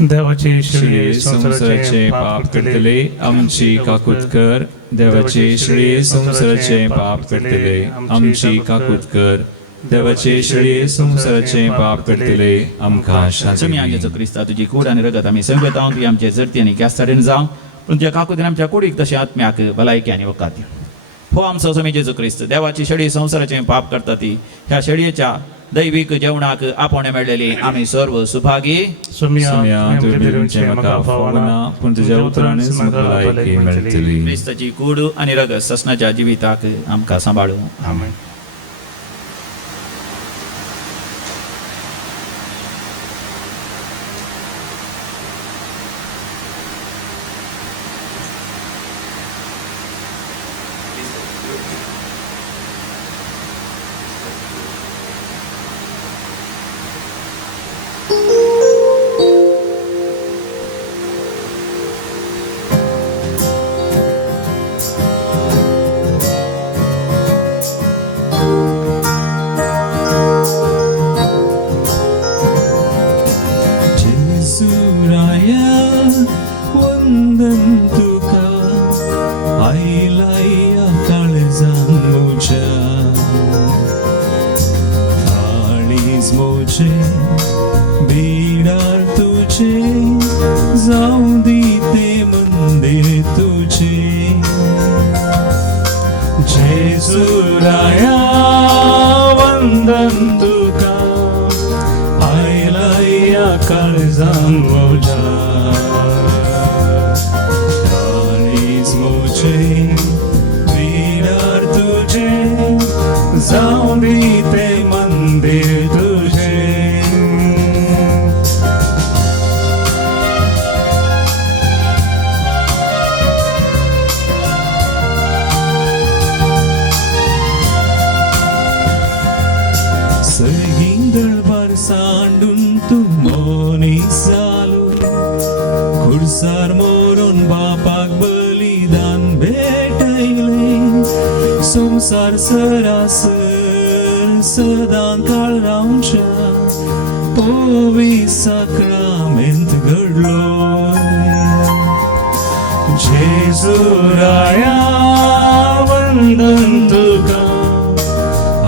देवाची श्री संवसाराचे पाप करतले आमची काकूत कर. देवाचे श्री संवसाराचे पाप करतले आमची काकूत कर. देवाचे श्री संवसाराचे पाप करतले आमकां शांती समिया जेजू क्रिस्ता तुजी कूड आनी रगत आमी संवेता ती आमचे जर्ती आनी क्यास्ताडेन जावं पूण तुज्या काकूतीन आमच्या कुडीक तशें आत्म्याक भलायकी आनी वकात दिवं. हो आमचो समी जेजू क्रिस्त देवाची शेळी संवसाराचें पाप करता ती ह्या शेळयेच्या दैवीक जेवणाक आपोवणे मेळलेली आमी सर्व सुभागी. पूण तुज्या उतरांनीच म्हाका भलायकी मेळटली. क्रिस्ताची कूड आनी रगत ससनाच्या जिविताक आमकां सांबाळूं. आमेन. वंदन तुका आईला या काळजान मोच्या काळीज मोचे बिडार तुझे जाऊ दिते मंदिर तुझे जेजुराया वंदन तुका आईला या काळजान मोच्या काळीज मोचे बिडार तुझे जाऊ दिते मंदिर तुझे दळबार सांडून तू मोनी चालू खुडसार मोरून बापाक बलिदान भेटले संसार सरासर सदां काळ रावच्या पोवी साक्रामेंत घडलो जेजुराया वंदन तुका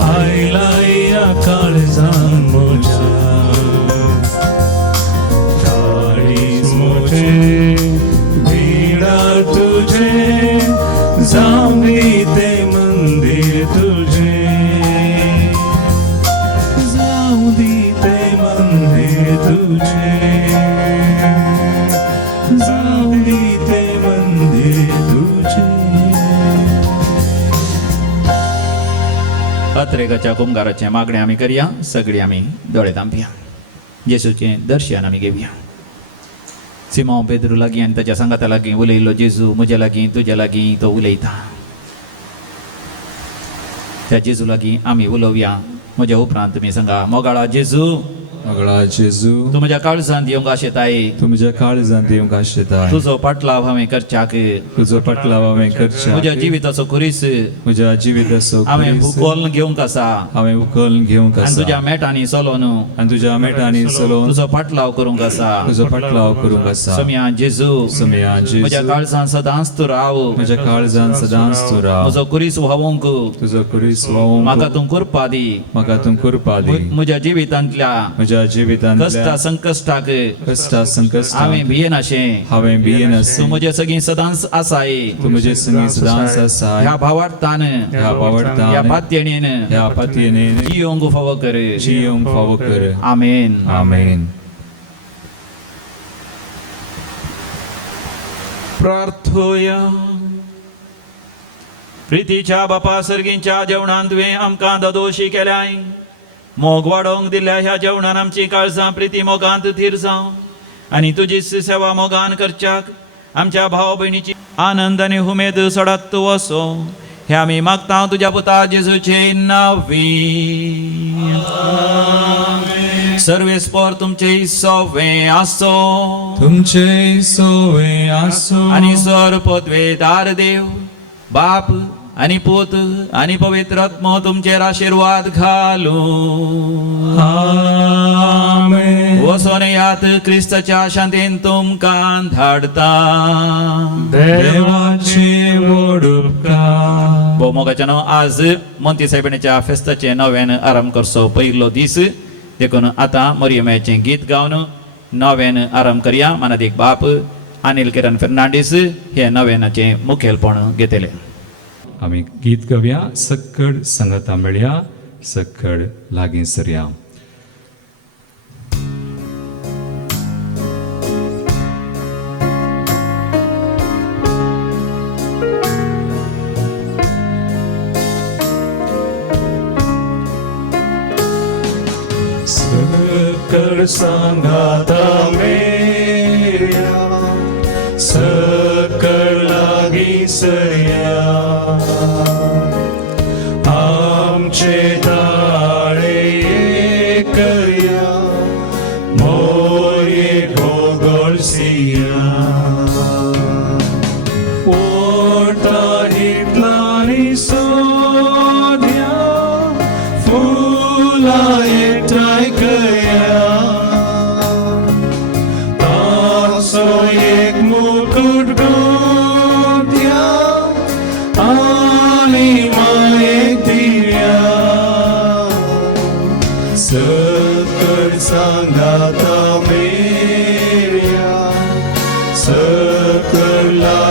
आईला या काळजान मोच्या काळीज मोचे बिडार तुझे जाऊन ते मंदिर तुझे जाऊन ते मंदिर तुझे जाऊन ते मंदिर तुझे अत्रेकाच्या कुंभाराचे मागणे आम्ही करूया सगळी आम्ही दोळे तांपया जेजूचे दर्शन आम्ही घेऊया सिमोन पेद्रू लागीं आनी ताच्या सांगाता लागीं उलयल्लो जेजू म्हज्या लागीं तुज्या लागीं तो उलयता त्या जेजू लागीं आमी उलोवया म्हज्या उपरांत तुमी सांगा मोगाळा जेजू मोगळा जेजू तूं म्हज्या काळजांत येवंक आशेताय तुमच्या काळजांत येवंक आशेताय तुजो पाटलाव हांवें करच्याक तुजो पाटलाव हांवें करच्या म्हज्या जिविताचो खुरीस म्हज्या जिविताचो हांवें उखोलन घेवंक आसा हांवें उखलून घेवंक आनी तुज्या आसा मेटांनी चलोवन आनी तुज्या मेटांनी चलोवन तुजो पाटलाव करूंक आसा तुजो पाटलाव करूंक आसा समया जेजू समया म्हज्या जेजू काळजांत सदांच तूं राव म्हज्या काळजांत सदांच तूं राव म्हजो खुरीस व्हावंक तुजो कुरीस वावूंक म्हाका तूं कृपा दी म्हाका तूं कृपा दी म्हज्या जिवितांतल्या म्हज्या जिवितांतल्या कश्टा संकश्टाक कश्टा संकश्टाक हांवें भियेनाशें हांवें भियेन तूं म्हजे सगळीं सदांच आसाय तूं म्हजे संगी सदांच आसाय ह्या भावार्थान ह्या ह्या पावडतान पातयेणेन ह्या पातयेनेन जियोंक फावो कर जियोंक फावो कर आमेन आमेन प्रार्थोया प्रितीच्या बापा सर्गींच्या जेवणांत तुवें आमकां दोशी केल्याय मोग वाडोवंक दिल्ल्या ह्या जेवणान आमची काळजां प्रिती मोगांत थीर जावं आनी तुजीच सेवा मोगान करच्याक आमच्या भाव भयणीची आनंद आनी उमेद सडत वसो हे आमी मागता तुज्या पुता जेजूचे नांवी सर्वेस्पर तुमचे सवे आसो तुमचे सोवे आसो आनी सर पदवेदार देव बाप आनी पूत आनी पवित्र आत्मो तुमचेर आशीर्वाद घालू आमेन वसोन यात क्रिस्ताच्या शांतीन तुमकां धाडता देवाचे व्हड उपकार भोवमोगाच्या न्हू आज मोंती सायबिणीच्या फेस्ताचे नव्यान आरंभ करचो पयलो दीस देखून आतां मरियमेचें गीत गावन नव्यान आरंभ करया मानादीक बाप अनिल किरण फर्नांडीस हे नव्यानाचें मुखेलपण घेतले आमी गीत गावया सक्कड संगता मेळया सक्कड लागीं सरया सक्कड संगता मेळया सक्कड लागीं सरया आमचे ताळे करया मोये गोगोळसिया ओटा हिटलानी सोद्या फुला एकठांय करया तासो एक मुकुट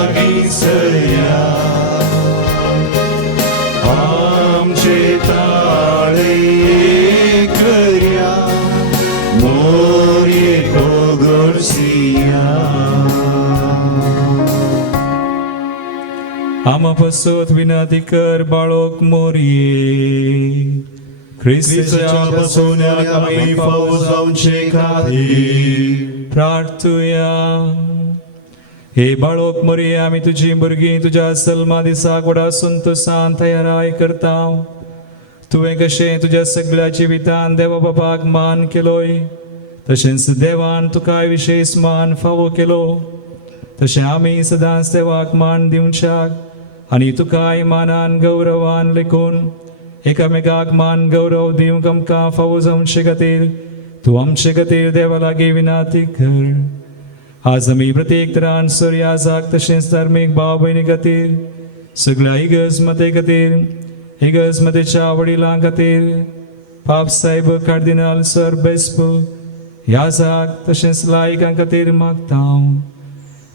लागीसया आमचे ताळे करया मोरये गोगोरसिया आम्हा पासत विनंती कर बाळोक मोरये ख्रिस्ताच्या पासून आम्ही फावो जावचे खातीर प्रार्थुया हे बाळोक मोरये आम्ही तुझी भुरगीं तुझ्या सल्मा दिसाक वडा संतोषान तयाराय करता तुवें कशें तुज्या सगळ्या जिवितान देवा बापाक मान केलोय तशेंच देवान तुका विशेष मान फावो केलो तशें आमी सदांच देवाक मान दिवच्याक आनी तुकाय मानान गौरवान लेखून एकामेकाक मान गौरव दिवंक आमकां फावो जावचे खातीर तूं आमचे खातीर देवा लागीं विनंती कर आज आमी प्रत्येक तरान सूर्याजाक तशेंच धार्मीक भाव भयणी खातीर सगळ्या इगर्ज मते खातीर इगर्ज मतेच्या वडिलां खातीर पाप साहेब कार्दिनाल सर बेस्प याजाक तशेंच लायकां खातीर मागता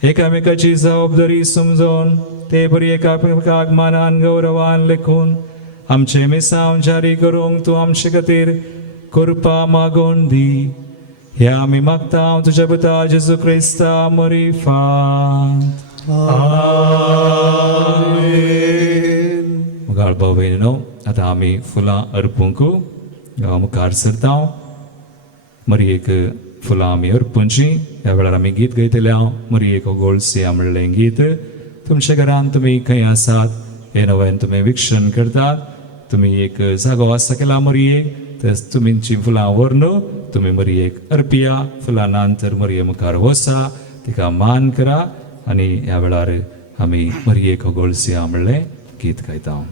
एकामेकाची जबाबदारी समजून ते बरी एकामेकाक मानान गौरवान लेखून आमचे मिसांव जारी करूंक तूं आमचे खातीर कृपा मागोवन दी हे आमी मागता तुज्या पुता जेजू क्रिस्ता मरिफांत मुखार भाव भयणीनो आतां आमी फुलां अर्पूंक मुखार सरता मरयेक फुलां आमी अर्पूंची ह्या वेळार आमी गीत गायतल्या मरयेक गोळसिया म्हणलें गीत तुमच्या घरान तुमी खंय आसात हे नव्यान तुमी विक्षण करतात तुमी एक जागो आसा केला मरयेक तर तुमची फुलां व्हरून तुमी मरयेक अर्पिया फुलां नंतर मरये मुखार वसा तिका मान करा आनी ह्या वेळार आमी मरयेक गोळसिया म्हणलें गीत गायता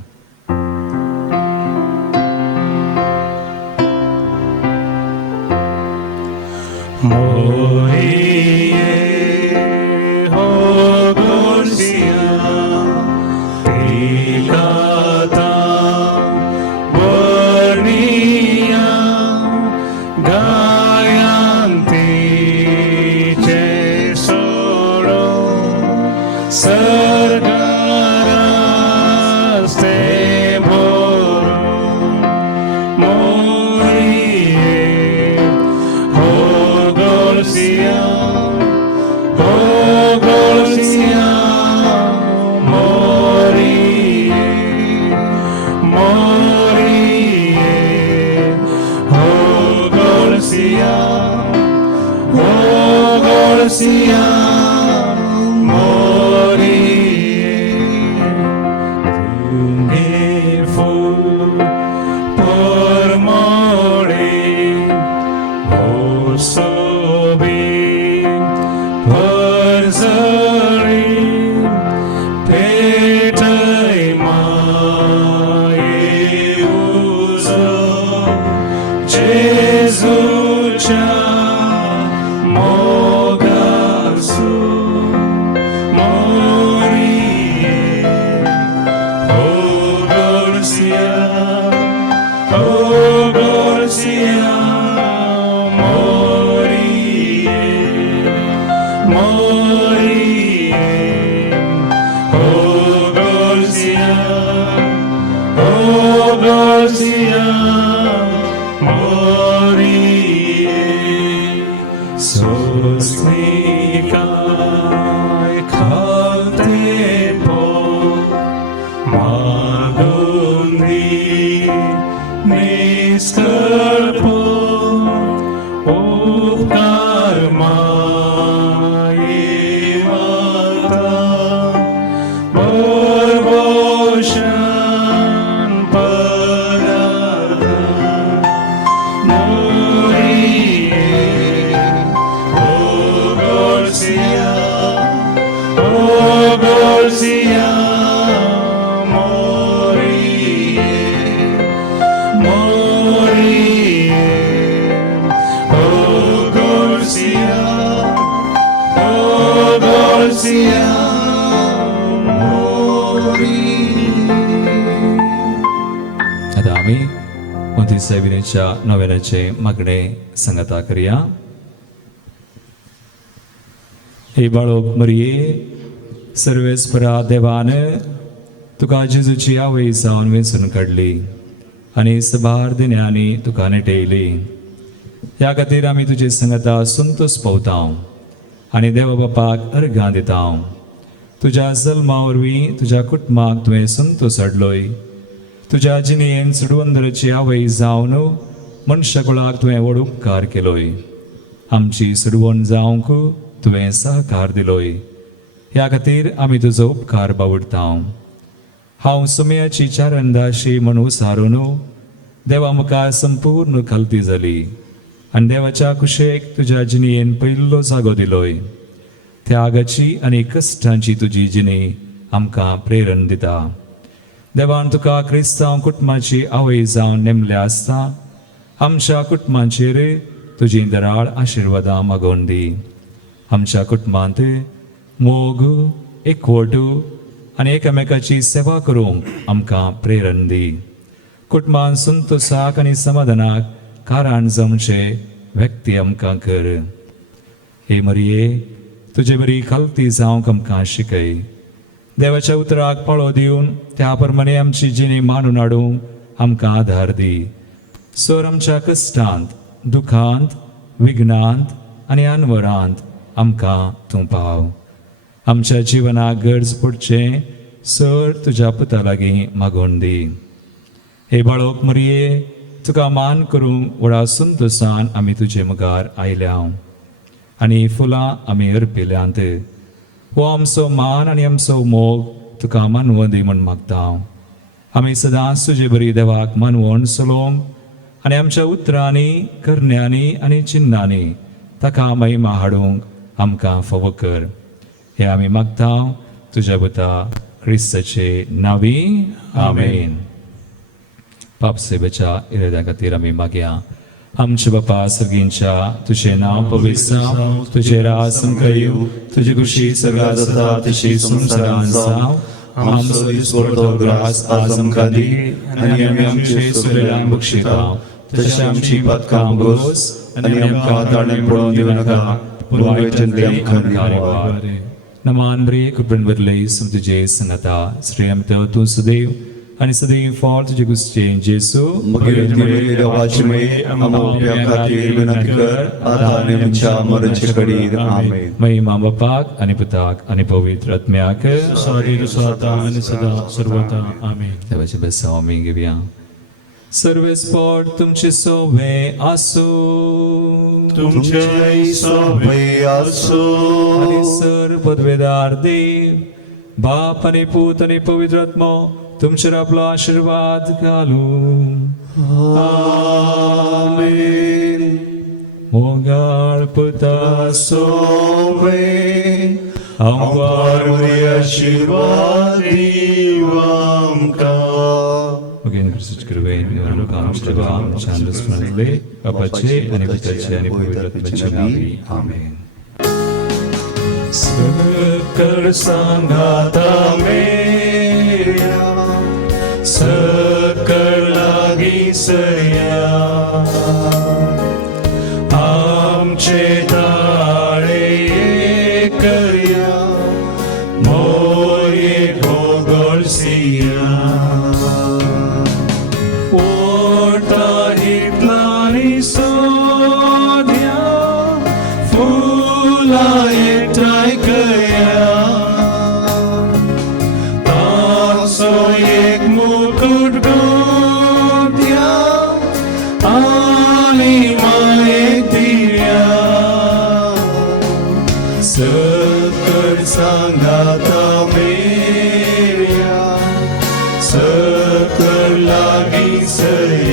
आता आम्ही मंत्री साहेबांच्या नव्याचे मागणे सांगता करूया हे बाळोक मरये सर्वेस्परा देवानं तुका जेजूची आवय जावन वेंचून काडली आनी सबार दिन्यांनी तुका नेटयली. ह्या खातीर आमी तुजी संगता संतोश पावता आनी देवा बापाक अर्घां दिता. तुज्या जल्मा वरवीं तुज्या कुटुंबाक तुवें संतोश हाडलोय. तुज्या जिणेन सुडवंदराची आवय जावन मनशाकुळाक तुवें व्हड उपकार केलोय. आमची सुडवण जावंक तुवें सहकार दिलोय. ह्या खातीर आमी तुजो उपकार बावडटा. हांव सुमयाची चारंदाशी म्हूण उसारून देवा मुखार संपूर्ण खालती जाली आनी देवाच्या कुशेक तुज्या जिणेन पयलो जागो दिलोय. त्यागाची आनी कश्टांची तुजी जिणी आमकां प्रेरण दिता. देवान तुका क्रिस्तांव कुटुंबाची आवय जावन नेमल्या आसता आमच्या कुटुंबाचेर तुजी दराळ आशिर्वादां मागोवन दी. आमच्या कुटुंबांत मोग एकवट आनी एकामेकाची सेवा करूंक आमकां प्रेरण दी. कुटुंबान संतोशाक आनी समाधानाक कारण जमचे व्यक्ती आमकां कर. हे मरिये तुजे बरी खालती जावंक आमकां शिकय. देवाच्या उतराक पाळो दिवन त्या प्रमाणे आमची जिणी मांडून हाडूंक आमकां आधार दी. सर आमच्या कश्टांत दुखांत विघ्नांत आनी अनवरांत आमकां तूं पाव. आमच्या जिवनाक गरज पडचे सर तुज्या पुता लागीं मागोवन दी. हे बाळोक मरिये तुका मान करूंक व्हडा संतोशान आमी तुजे मुखार आयल्या आनी फुलां आमी अर्पिल्यांत. हो आमचो मान आनी आमचो मोग तुका मानवो दी म्हूण मागता. आमी सदांच तुजे बरी देवाक मानवण चलोवंक आनी आमच्या उतरांनी करण्यांनी आनी चिन्नांनी ताका महिमा हाडूंक आमकां फावो कर. हे आमी मागता तुज्या पुता क्रिस्ताचे नांवी. आमेन. पाप सेवेच्या इराद्या खातीर आमी मागया. आमचे बापा सर्गींच्या तुझे नाव पवित्र जावं, तुझे राज आमकां येवं, तुजी खुशी सगळ्या जाता तशी संवसारांत जावं. आमचो दिसपडटो ग्रास आज आमकां दी आनी आमी आमचे सुबेलांक बक्षिता तशें आमची पातकां बगोस आनी आमकां ताणें पडोवन दिवं नाका पूण वायटांतल्यान आमकां निवार. नमान बरे कुटुंब बदले सम तुजे संगता श्री आमतो तूं सदैव आनी सदैव फावट तुजे गुस्ते जेसू मगे देवाची माये आमच्या खातीर विनंती कर आतां आनी आमच्या मरणाचे घडीर. आमेन. महिमा बापाक आनी पुताक आनी पवित्र आत्म्याक सारी साता आनी सदा सर्वता. आमेन. देवाचे बेसांव आमी घेवया. सर्वे स्पॉट तुमचे सोवे आसो तुमचे सोबे आसो आनी सर पदवेदार देव बाप आनी पूत आनी पवित्र आत्मा तुमचेर आपलो आशीर्वाद घालूं. आमेन. मोगाळ पुता सोबे आमकां बरी आशीर्वाद दीव आमकां. Again, Christus Kirvein, we are looking at the Ram, Chandras Manle, Apache, and Apache, and Apache, Amen. Sakar Sanghata Meya, Sakar Lagi Saya, Amche Tare Karya, Moye Gogol Siya. Sakar Sanghata Meya, Sakar Lagi Saya.